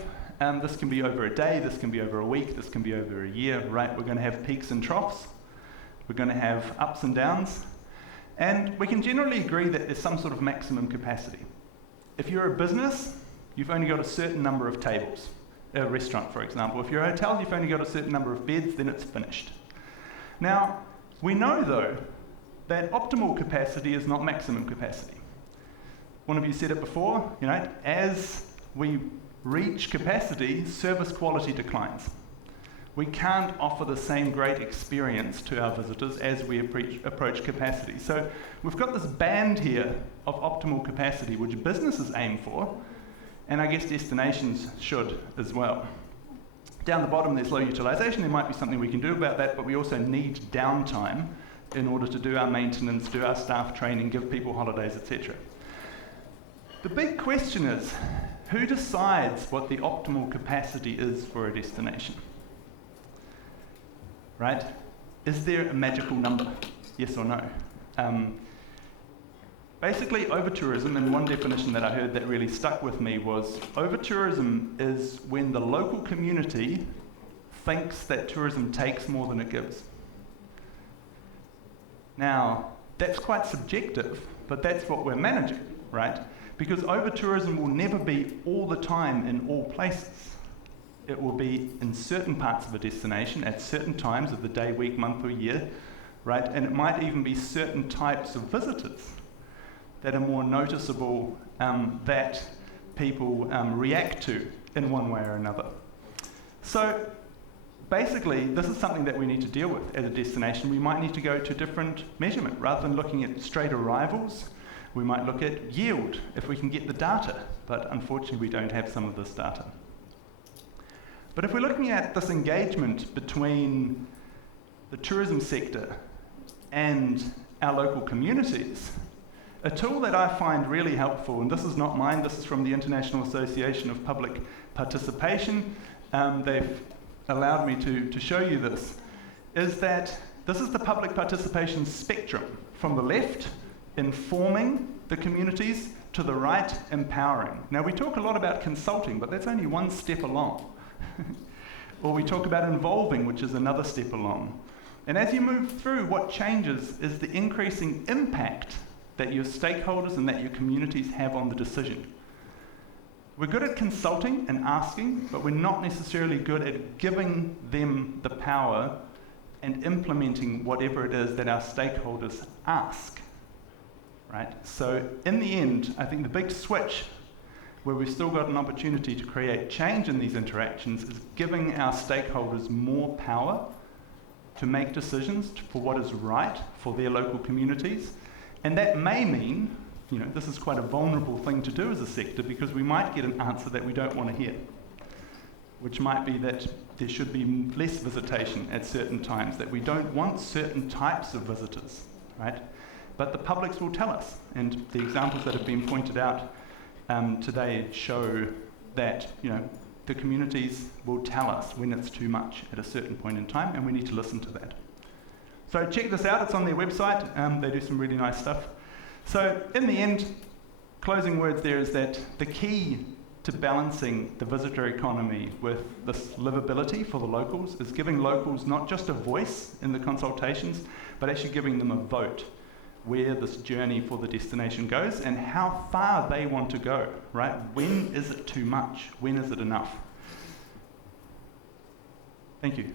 this can be over a day, this can be over a week, this can be over a year, right? We're going to have peaks and troughs. We're going to have ups and downs. And we can generally agree that there's some sort of maximum capacity. If you're a business, you've only got a certain number of tables. A restaurant, for example. If you're a hotel, you've only got a certain number of beds, then it's finished. Now, we know, though, that optimal capacity is not maximum capacity. One of you said it before, you know, as we reach capacity, service quality declines. We can't offer the same great experience to our visitors as we approach capacity. So we've got this band here of optimal capacity, which businesses aim for, and I guess destinations should as well. Down the bottom there's low utilisation. There might be something we can do about that, but we also need downtime in order to do our maintenance, do our staff training, give people holidays, etc. The big question is, who decides what the optimal capacity is for a destination? Right? Is there a magical number? Yes or no? Basically, over-tourism, and one definition that I heard that really stuck with me was, over-tourism is when the local community thinks that tourism takes more than it gives. Now, that's quite subjective, but that's what we're managing, right? Because over-tourism will never be all the time in all places. It will be in certain parts of a destination at certain times of the day, week, month, or year, right? And it might even be certain types of visitors that are more noticeable that people react to in one way or another. So basically, this is something that we need to deal with as a destination. We might need to go to different measurement. Rather than looking at straight arrivals, we might look at yield if we can get the data, but unfortunately we don't have some of this data. But if we're looking at this engagement between the tourism sector and our local communities, a tool that I find really helpful, and this is not mine, this is from the International Association of Public Participation, they've allowed me to show you this, is that this is the public participation spectrum. From the left, informing the communities, to the right, empowering. Now we talk a lot about consulting, but that's only one step along. Or we talk about involving, which is another step along. And as you move through, what changes is the increasing impact that your stakeholders and that your communities have on the decision. We're good at consulting and asking, but we're not necessarily good at giving them the power and implementing whatever it is that our stakeholders ask, right? So in the end, I think the big switch where we've still got an opportunity to create change in these interactions is giving our stakeholders more power to make decisions for what is right for their local communities. And that may mean this is quite a vulnerable thing to do as a sector, because we might get an answer that we don't want to hear, which might be that there should be less visitation at certain times, that we don't want certain types of visitors, right? But the publics will tell us, and the examples that have been pointed out today show that, the communities will tell us when it's too much at a certain point in time, and we need to listen to that. So check this out, it's on their website, they do some really nice stuff. So in the end, closing words there is that the key to balancing the visitor economy with this livability for the locals is giving locals not just a voice in the consultations, but actually giving them a vote where this journey for the destination goes and how far they want to go, right? When is it too much? When is it enough? Thank you.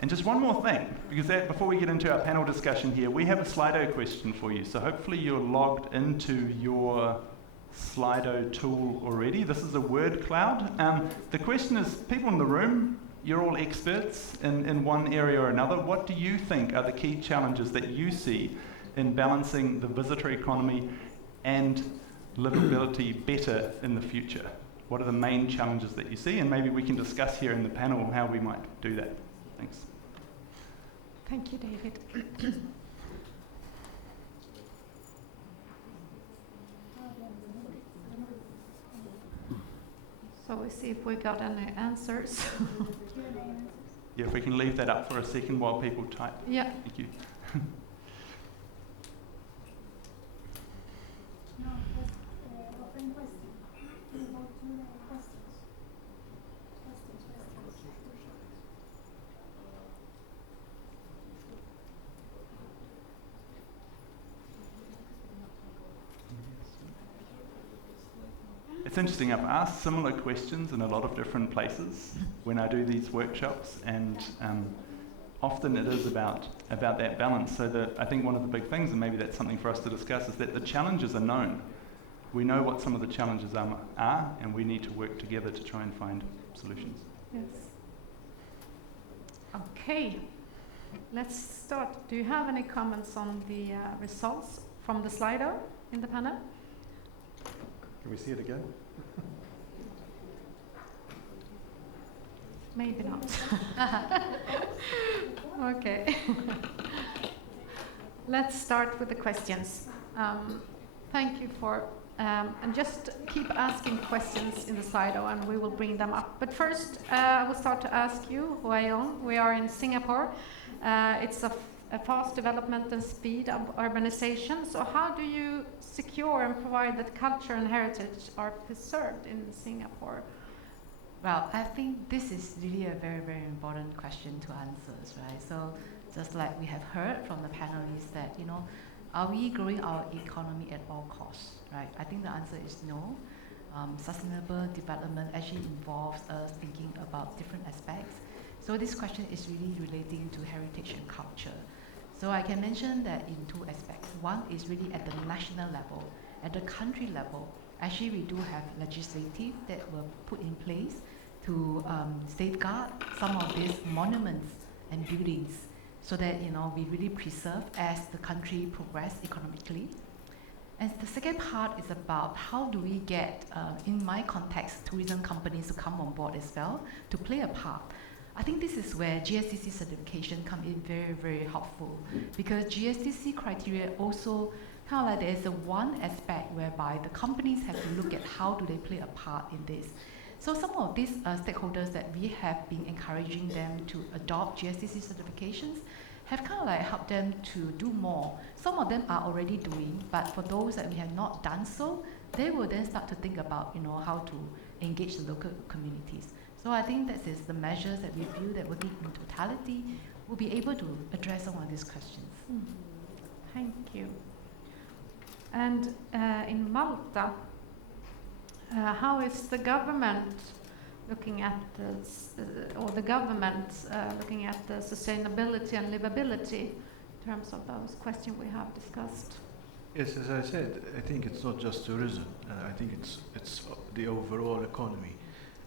And just one more thing, because before we get into our panel discussion here, we have a Slido question for you. So hopefully you're logged into your Slido tool already. This is a word cloud. The question is, people in the room, you're all experts in one area or another. What do you think are the key challenges that you see in balancing the visitor economy and livability better in the future? What are the main challenges that you see? And maybe we can discuss here in the panel how we might do that. Thanks. Thank you, David. So we see if we got any answers. Yeah, if we can leave that up for a second while people type. Yeah. Thank you. It's interesting, I've asked similar questions in a lot of different places when I do these workshops, and often it is about that balance. So I think one of the big things, and maybe that's something for us to discuss, is that the challenges are known. We know what some of the challenges are, and we need to work together to try and find solutions. Yes. Okay, let's start. Do you have any comments on the results from the Slido in the panel? Can we see it again? Maybe not. Okay. Let's start with the questions. Thank you for, and just keep asking questions in the Slido and we will bring them up. But first, I will start to ask you, Huey. We are in Singapore. It's a fast development and speed of urbanization. So how do you secure and provide that culture and heritage are preserved in Singapore? Well, I think this is really a very, very important question to answer, right? So just like we have heard from the panelists that, are we growing our economy at all costs, right? I think the answer is no. Sustainable development actually involves us thinking about different aspects. So this question is really relating to heritage and culture. So I can mention that in two aspects. One is really at the national level. At the country level, actually we do have legislative that were put in place to safeguard some of these monuments and buildings so that we really preserve as the country progress economically. And the second part is about how do we get, in my context, tourism companies to come on board as well to play a part. I think this is where GSTC certification come in very, very helpful, because GSTC criteria also kind of like there's a one aspect whereby the companies have to look at how do they play a part in this. So some of these stakeholders that we have been encouraging them to adopt GSTC certifications have kind of like helped them to do more. Some of them are already doing, but for those that we have not done so, they will then start to think about how to engage the local communities. So I think that is the measures that we feel that working in totality will be able to address some of these questions. Thank you. And in Malta, how is the government looking at this, or the government looking at the sustainability and livability in terms of those questions we have discussed? Yes, as I said, I think it's not just tourism. I think it's the overall economy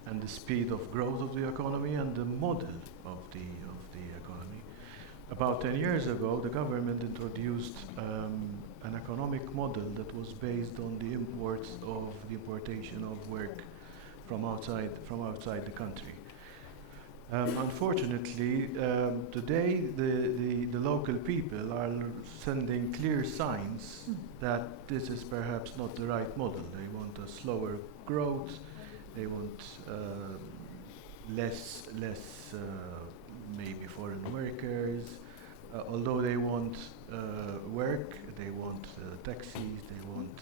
and the speed of growth of the economy and the model of the economy. About 10 years ago, the government introduced an economic model that was based on the importation of work from outside the country. Unfortunately, today the local people are sending clear signs that this is perhaps not the right model. They want a slower growth. They want less maybe foreign workers. Although they want work, they want taxis, they want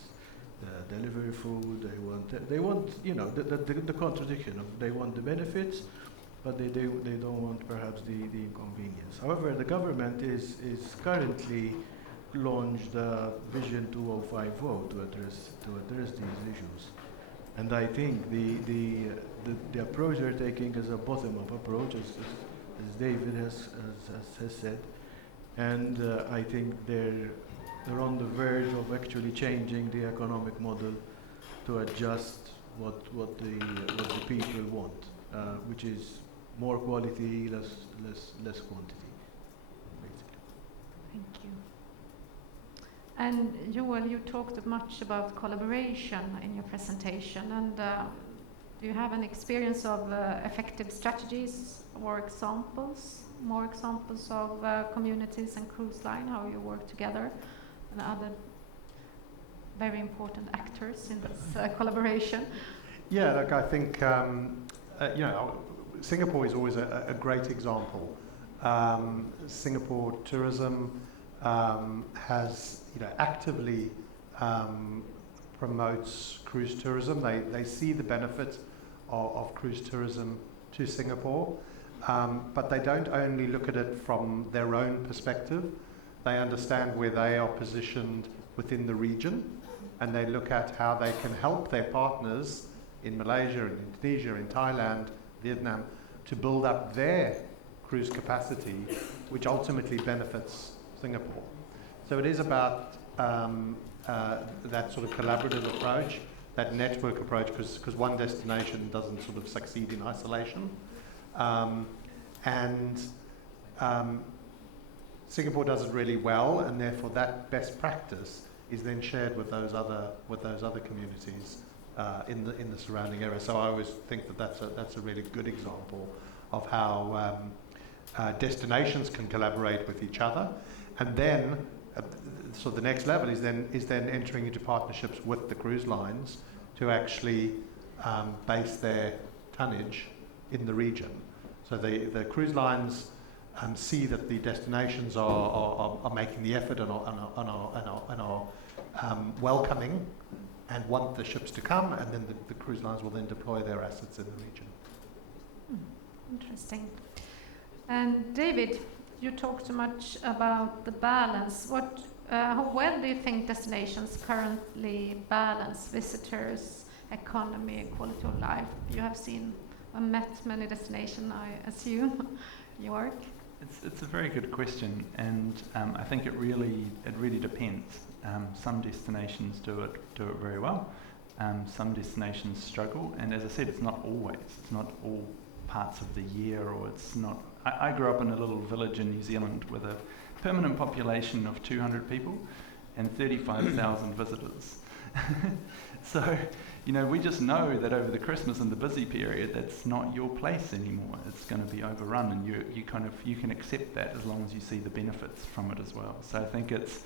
delivery food, they want the contradiction of they want the benefits, but they don't want perhaps the inconvenience. However, the government is currently launched the Vision 2050 to address these issues, and I think the approach they're taking is a bottom-up approach, as David has said, and I think they're on the verge of actually changing the economic model to adjust what the people want, which is more quality, less quantity, basically. Thank you. And Joel, you talked much about collaboration in your presentation, and do you have an experience of effective strategies or more examples of communities and cruise line, how you work together, and other very important actors in this collaboration? Yeah, look, I think Singapore is always a great example. Singapore tourism has actively promotes cruise tourism. They see the benefit of cruise tourism to Singapore, but they don't only look at it from their own perspective. They understand where they are positioned within the region, and they look at how they can help their partners in Malaysia, in Indonesia, in Thailand, Vietnam, to build up their cruise capacity, which ultimately benefits Singapore. So it is about that sort of collaborative approach, that network approach, because one destination doesn't sort of succeed in isolation. Singapore does it really well, and therefore that best practice is then shared with those other communities in the surrounding area. So I always think that that's a really good example of how destinations can collaborate with each other, and then so the next level is then entering into partnerships with the cruise lines to actually base their tonnage in the region. So the cruise lines see that the destinations are making the effort and are welcoming and want the ships to come, and then the cruise lines will then deploy their assets in the region. Interesting. And David, you talked so much about the balance. How well do you think destinations currently balance visitors, economy, and quality of life? You have seen and met many destinations, I assume. York? It's a very good question, and I think it really depends. Some destinations do it very well. Some destinations struggle, and as I said, it's not always. It's not all parts of the year, or it's not. I grew up in a little village in New Zealand with a permanent population of 200 people and 35,000 visitors. So, we just know that over the Christmas and the busy period, that's not your place anymore. It's going to be overrun, and you can accept that as long as you see the benefits from it as well. So I think it's,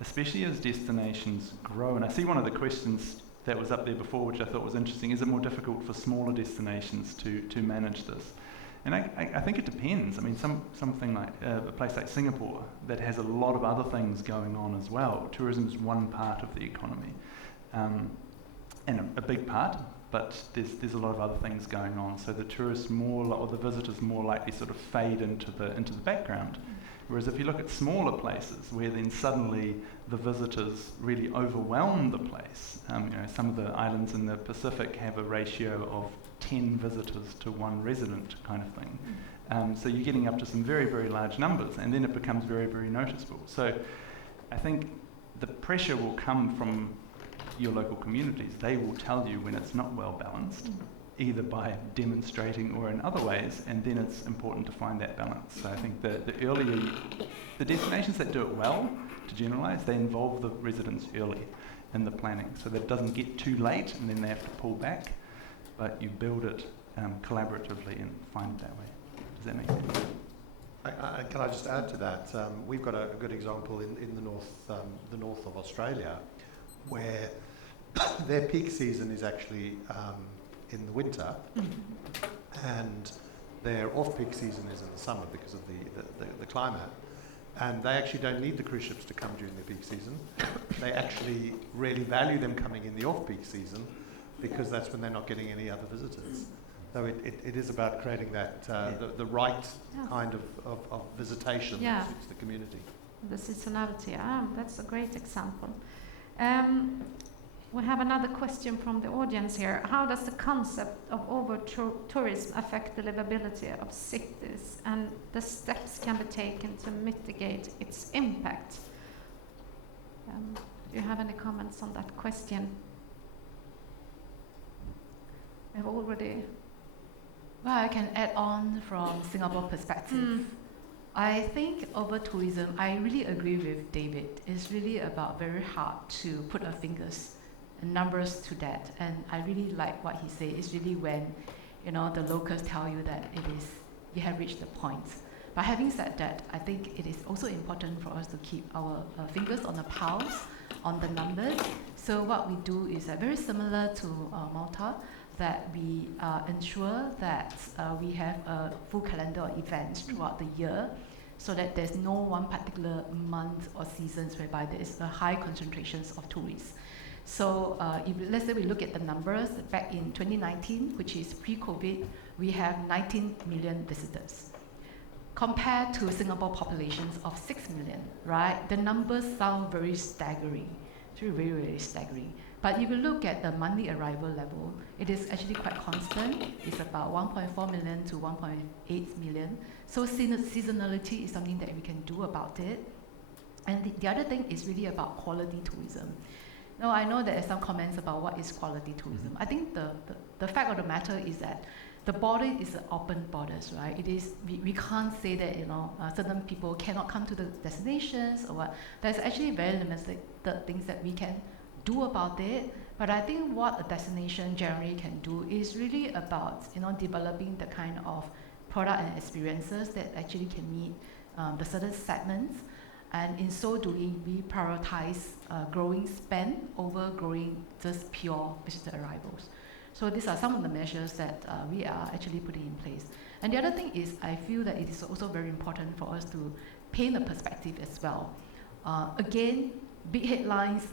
especially as destinations grow, and I see one of the questions that was up there before, which I thought was interesting, is it more difficult for smaller destinations to manage this? And I think it depends. I mean, something like a place like Singapore that has a lot of other things going on as well. Tourism is one part of the economy, and a big part, but there's a lot of other things going on. So the tourists or the visitors more likely sort of fade into the background. Whereas if you look at smaller places where then suddenly the visitors really overwhelm the place, some of the islands in the Pacific have a ratio of 10 visitors to 1 resident kind of thing. So you're getting up to some very, very large numbers, and then it becomes very, very noticeable. So I think the pressure will come from your local communities. They will tell you when it's not well balanced, either by demonstrating or in other ways, and then it's important to find that balance. So I think the destinations that do it well, to generalise, they involve the residents early in the planning so that it doesn't get too late and then they have to pull back, but you build it collaboratively and find it that way. Does that make sense? Can I just add to that? We've got a good example in the north of Australia, where their peak season is actually in the winter, and their off-peak season is in the summer because of the climate. And they actually don't need the cruise ships to come during the peak season. They actually really value them coming in the off-peak season because that's when they're not getting any other visitors. So it is about creating that the right kind of visitation that suits the community. The seasonality, that's a great example. We have another question from the audience here. How does the concept of over-tourism affect the livability of cities and the steps can be taken to mitigate its impact? Do you have any comments on that question? I've already... Well, I can add on from Singapore perspective. I think over-tourism, I really agree with David. It's really about very hard to put our fingers and numbers to that. And I really like what he said. It's really when, the locals tell you that you have reached the point. But having said that, I think it is also important for us to keep our fingers on the pulse, on the numbers. So what we do is very similar to Malta, that we ensure that we have a full calendar of events throughout the year, so that there's no one particular month or seasons whereby there is a high concentrations of tourists. So if let's say we look at the numbers, back in 2019, which is pre-COVID, we have 19 million visitors. Compared to Singapore populations of 6 million, right? The numbers sound very staggering. It's really, very staggering. But if you look at the monthly arrival level, it is actually quite constant. It's about 1.4 million to 1.8 million. So seasonality is something that we can do about it. And the other thing is really about quality tourism. Now, I know there are some comments about what is quality tourism. I think the fact of the matter is that the border is open borders, right? It is, we can't say that, certain people cannot come to the destinations or what. There's actually very limited things that we can do about it. But I think what a destination generally can do is really about, developing the kind of product and experiences that actually can meet the certain segments. And in so doing, we prioritize growing spend over growing just pure visitor arrivals. So these are some of the measures that we are actually putting in place. And the other thing is, I feel that it is also very important for us to paint a perspective as well. Again, big headlines,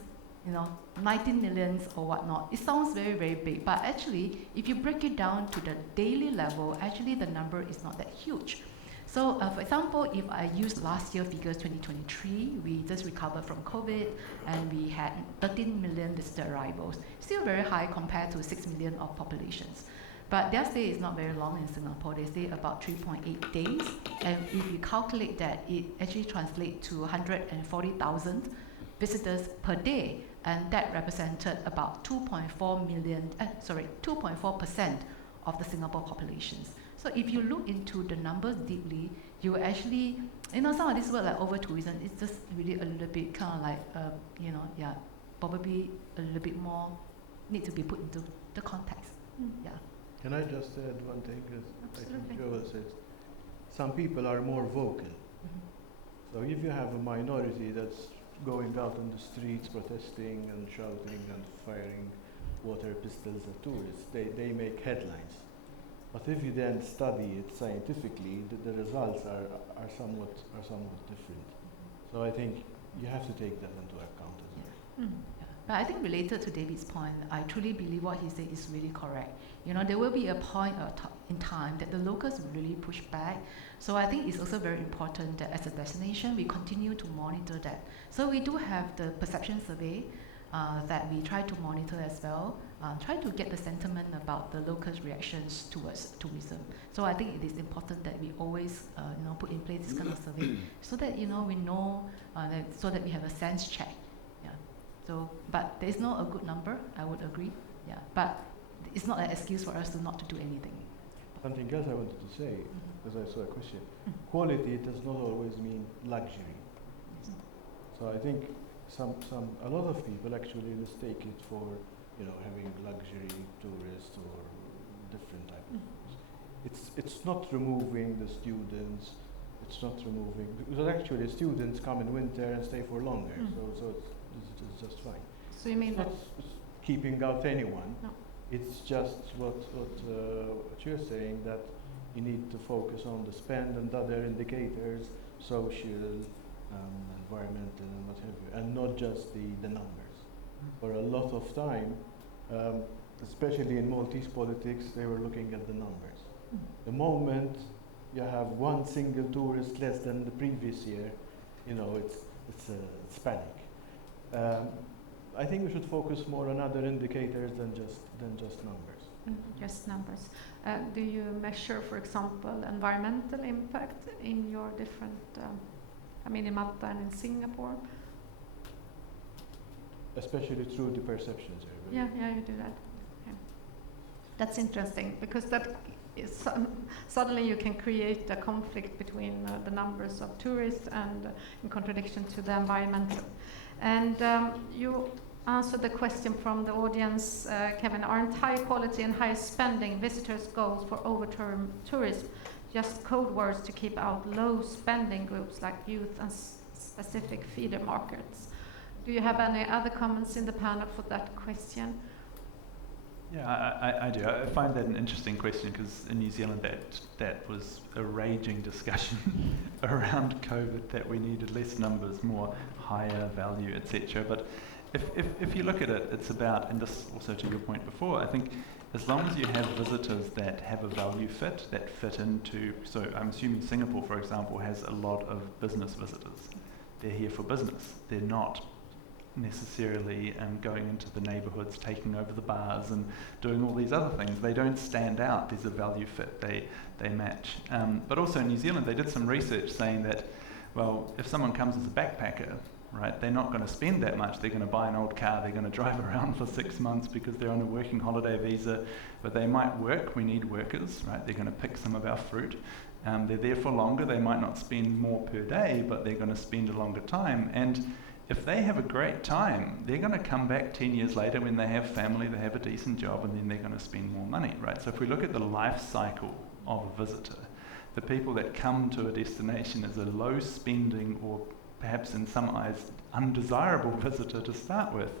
19 millions or whatnot, it sounds very, very big. But actually, if you break it down to the daily level, actually the number is not that huge. So, for example, if I use last year figures, 2023, we just recovered from COVID, and we had 13 million visitor arrivals. Still very high compared to 6 million of populations. But their stay is not very long in Singapore. They stay about 3.8 days. And if you calculate that, it actually translates to 140,000 visitors per day. And that represented about 2.4% of the Singapore populations. So if you look into the numbers deeply, you actually, some of these words like over-tourism, it's just really a little bit kind of like, probably a little bit more need to be put into the context. Yeah. Can I just add one thing? Because I think Joel said some people are more vocal. So if you have a minority that's going out on the streets protesting and shouting and firing water pistols at tourists, they make headlines. But if you then study it scientifically, the results are somewhat different. So I think you have to take that into account as well. Yeah. But I think related to David's point, I truly believe what he said is really correct. There will be a point in time that the locals will really push back. So I think it's also very important that as a destination, we continue to monitor that. So we do have the perception survey that we try to monitor as well, try to get the sentiment about the locals' reactions towards tourism. So I think it is important that we always put in place this kind of survey so that we know, so that we have a sense check. Yeah. So, but there is no a good number, I would agree. Yeah. But it's not an excuse for us to not to do anything. Something else I wanted to say, because I saw a question. Quality does not always mean luxury. So I think a lot of people actually mistake it for, having luxury tourists or different type of things. It's not removing the students. It's not removing, because actually students come in winter and stay for longer. So it's just fine. So you mean it's that? not keeping out anyone. No. It's just what you're saying, that you need to focus on the spend and other indicators, social, environmental, and what have you, and not just the numbers. For a lot of time, especially in Maltese politics, they were looking at the numbers. The moment you have one single tourist less than the previous year, it's panic. I think we should focus more on other indicators than just numbers. Just numbers. Do you measure, for example, environmental impact in your different, in Malta and in Singapore? Especially through the perceptions area. Yeah, you do that. Yeah. That's interesting, because that is suddenly you can create a conflict between the numbers of tourists and in contradiction to the environmental. And you answered the question from the audience, Kevin, aren't high quality and high spending visitors goals for over-term tourism just code words to keep out low spending groups like youth and specific feeder markets? Do you have any other comments in the panel for that question? Yeah, I do. I find that an interesting question, because in New Zealand that was a raging discussion around COVID, that we needed less numbers, more higher value, etc. But if you look at it, it's about, and this also to your point before, I think as long as you have visitors that have a value fit, that fit into, so I'm assuming Singapore, for example, has a lot of business visitors. They're here for business. They're not necessarily going into the neighbourhoods, taking over the bars and doing all these other things. They don't stand out. There's a value fit. They match. But also in New Zealand, they did some research saying that, well, if someone comes as a backpacker, right, they're not going to spend that much. They're going to buy an old car. They're going to drive around for 6 months because they're on a working holiday visa. But they might work. We need workers, right? They're going to pick some of our fruit. They're there for longer. They might not spend more per day, but they're going to spend a longer time. And if they have a great time, they're going to come back 10 years later when they have family, they have a decent job, and then they're going to spend more money, right? So if we look at the life cycle of a visitor, the people that come to a destination as a low spending or perhaps in some eyes undesirable visitor to start with,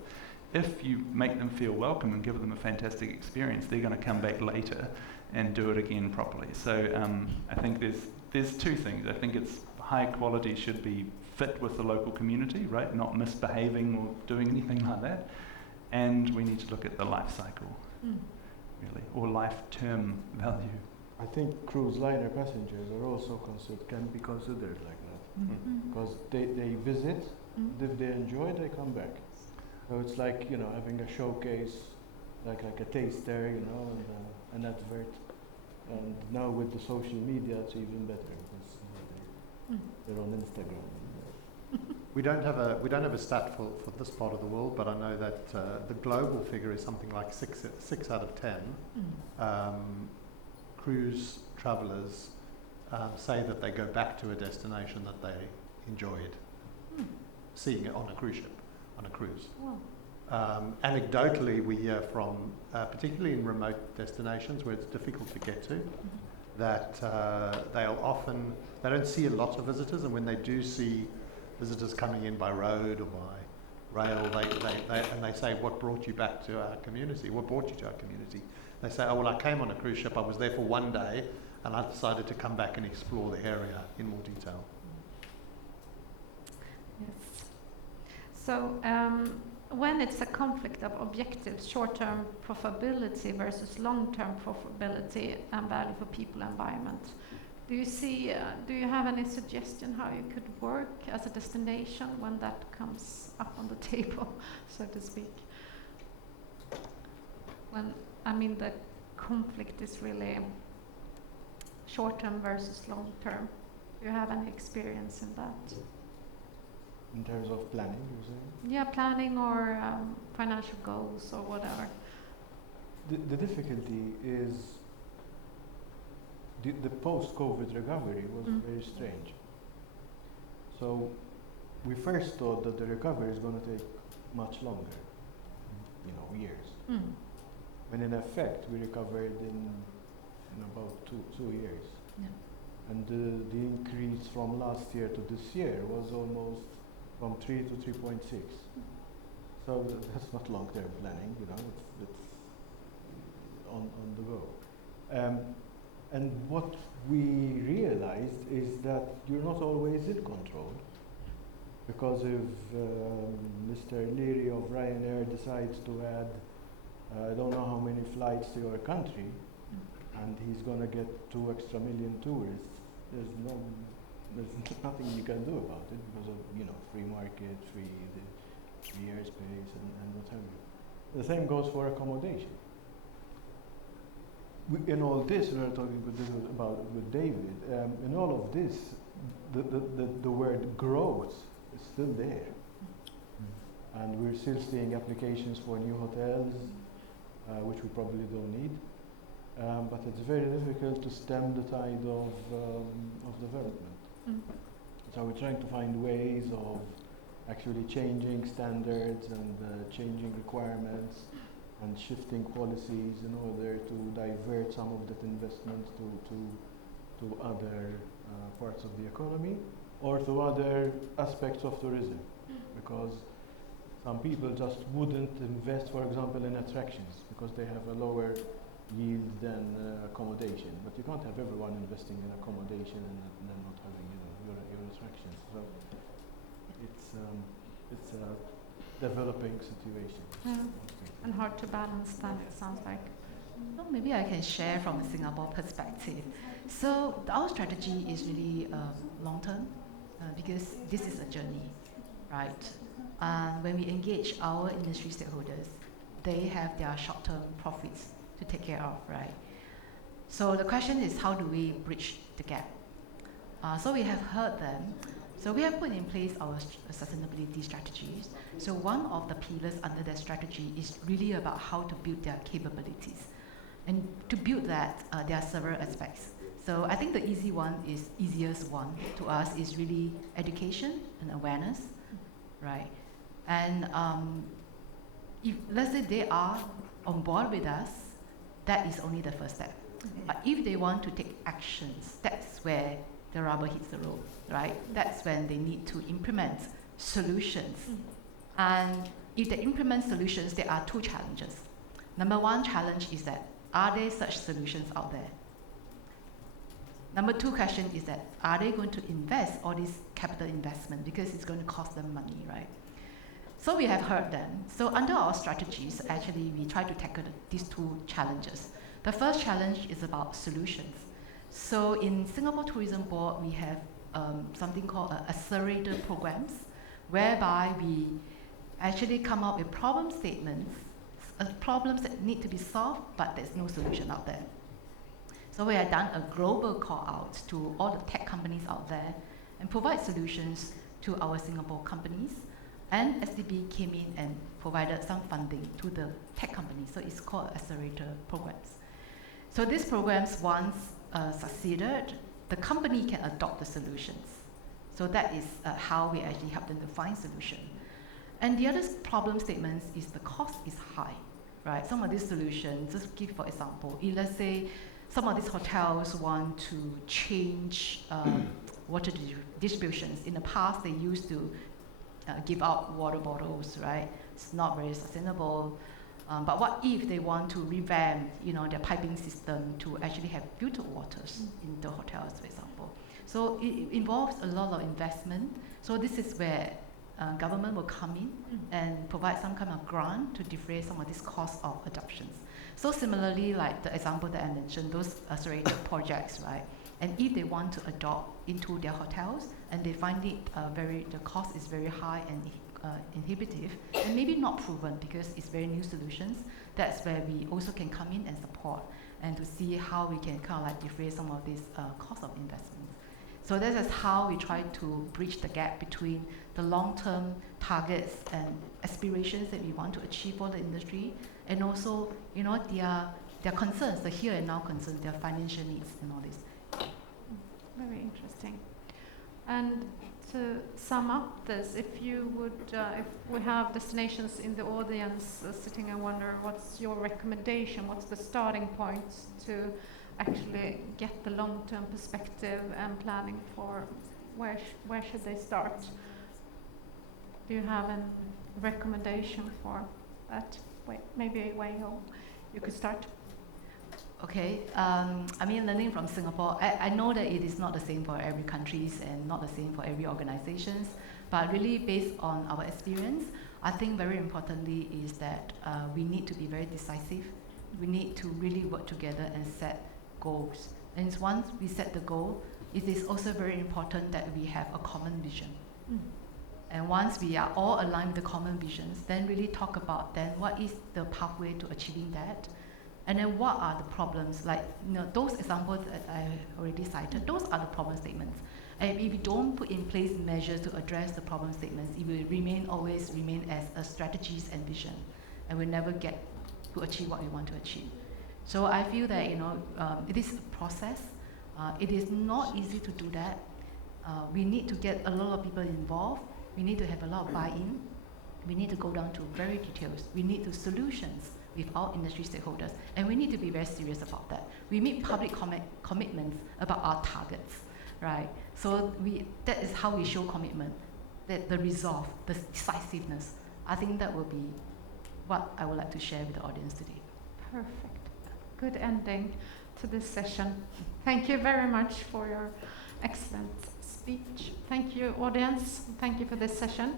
if you make them feel welcome and give them a fantastic experience, they're going to come back later and do it again properly. So I think there's two things. I think it's high quality should be fit with the local community, right? Not misbehaving or doing anything like that. And we need to look at the life cycle, really, or life-term value. I think cruise liner passengers are also can be considered like that, because they visit, if they enjoy, they come back. So it's like having a showcase, like a taster, and an advert. And now with the social media, it's even better because they're on Instagram. We don't have a stat for this part of the world, but I know that the global figure is something like 6 out of 10 cruise travellers say that they go back to a destination that they enjoyed seeing it on a cruise ship, on a cruise. Wow. Anecdotally, we hear from, particularly in remote destinations where it's difficult to get to, that they don't see a lot of visitors, and when they do see visitors coming in by road or by rail, they say, what brought you back to our community? What brought you to our community? They say, oh, well, I came on a cruise ship, I was there for one day, and I decided to come back and explore the area in more detail. Yes. So when it's a conflict of objectives, short-term profitability versus long-term profitability and value for people and environment, do you have any suggestion how you could work as a destination when that comes up on the table, so to speak? When, the conflict is really short-term versus long-term. Do you have any experience in that? In terms of planning, you're saying? Yeah, planning or financial goals or whatever. the difficulty is the post-COVID recovery was very strange. So we first thought that the recovery is going to take much longer, years. When in effect we recovered in about two years. Yeah. And the increase from last year to this year was almost from 3 to 3.6. So that's not long-term planning, it's on the go. And what we realized is that you're not always in control, because if Mr. Leary of Ryanair decides to add I don't know how many flights to your country, and he's going to get 2 extra million tourists, there's nothing you can do about it because of free market, free airspace, and what have you. The same goes for accommodation. In all this, we were talking with David. In all of this, the word growth is still there, and we're still seeing applications for new hotels, which we probably don't need. But it's very difficult to stem the tide of development. So we're trying to find ways of actually changing standards and changing requirements and shifting policies in order to divert some of that investment to other parts of the economy or to other aspects of tourism. Because some people just wouldn't invest, for example, in attractions because they have a lower yield than accommodation. But you can't have everyone investing in accommodation and then not having your attractions. So it's a developing situation. Yeah. And hard to balance that, it sounds like. Well, maybe I can share from a Singapore perspective. So our strategy is really long-term because this is a journey, right? When we engage our industry stakeholders, they have their short-term profits to take care of, right? So the question is, how do we bridge the gap? So we have heard them. So we have put in place our sustainability strategies. So one of the pillars under that strategy is really about how to build their capabilities. And to build that, there are several aspects. So I think the easiest one to us is really education and awareness, right? And if let's say they are on board with us, that is only the first step. But if they want to take actions, that's where the rubber hits the road, right? That's when they need to implement solutions. And if they implement solutions, there are 2 challenges. Number 1 challenge is that, are there such solutions out there? Number 2 question is that, are they going to invest all this capital investment because it's going to cost them money, right? So we have heard them. So under our strategies, actually, we try to tackle these 2 challenges. The first challenge is about solutions. So in Singapore Tourism Board, we have something called accelerator programs, whereby we actually come up with problem statements, problems that need to be solved, but there's no solution out there. So we have done a global call out to all the tech companies out there and provide solutions to our Singapore companies. And SDB came in and provided some funding to the tech companies. So it's called accelerator programs. So these programs, once succeeded, the company can adopt the solutions. So that is how we actually help them to find solution. And the other problem statements is the cost is high, right? Some of these solutions, just give for example, if let's say some of these hotels want to change water distributions. In the past, they used to give out water bottles, right? It's not very sustainable. But what if they want to revamp, their piping system to actually have filtered waters in the hotels, for example? So it involves a lot of investment. So this is where government will come in and provide some kind of grant to defray some of these costs of adoptions. So similarly, like the example that I mentioned, those accelerated projects, right? And if they want to adopt into their hotels and they find it the cost is very high and inhibitive, and maybe not proven because it's very new solutions, that's where we also can come in and support and to see how we can kind of like defray some of these cost of investments. So this is how we try to bridge the gap between the long-term targets and aspirations that we want to achieve for the industry, and also, you know, their concerns, the here and now concerns, their financial needs and all this. Very interesting. And to sum up this, if you would, if we have destinations in the audience sitting and wonder, what's your recommendation? What's the starting point to actually get the long-term perspective and planning for where should they start? Do you have a recommendation for that? Wait, maybe a way you could start. Okay, I mean, learning from Singapore, I know that it is not the same for every countries and not the same for every organizations, but really based on our experience, I think very importantly is that we need to be very decisive. We need to really work together and set goals. And once we set the goal, it is also very important that we have a common vision. And once we are all aligned with the common visions, then really talk about then what is the pathway to achieving that. And then what are the problems, like, you know, those examples that I already cited, those are the problem statements. And if we don't put in place measures to address the problem statements, it will always remain as a strategies and vision, and we'll never get to achieve what we want to achieve. So I feel that, you know, it is a process. It is not easy to do that. We need to get a lot of people involved. We need to have a lot of buy-in. We need to go down to very details. We need to solutions with our industry stakeholders, and we need to be very serious about that. We make public commitments about our targets, right? So that is how we show commitment, that the resolve, the decisiveness. I think that will be what I would like to share with the audience today. Perfect. Good ending to this session. Thank you very much for your excellent speech. Thank you, audience. Thank you for this session.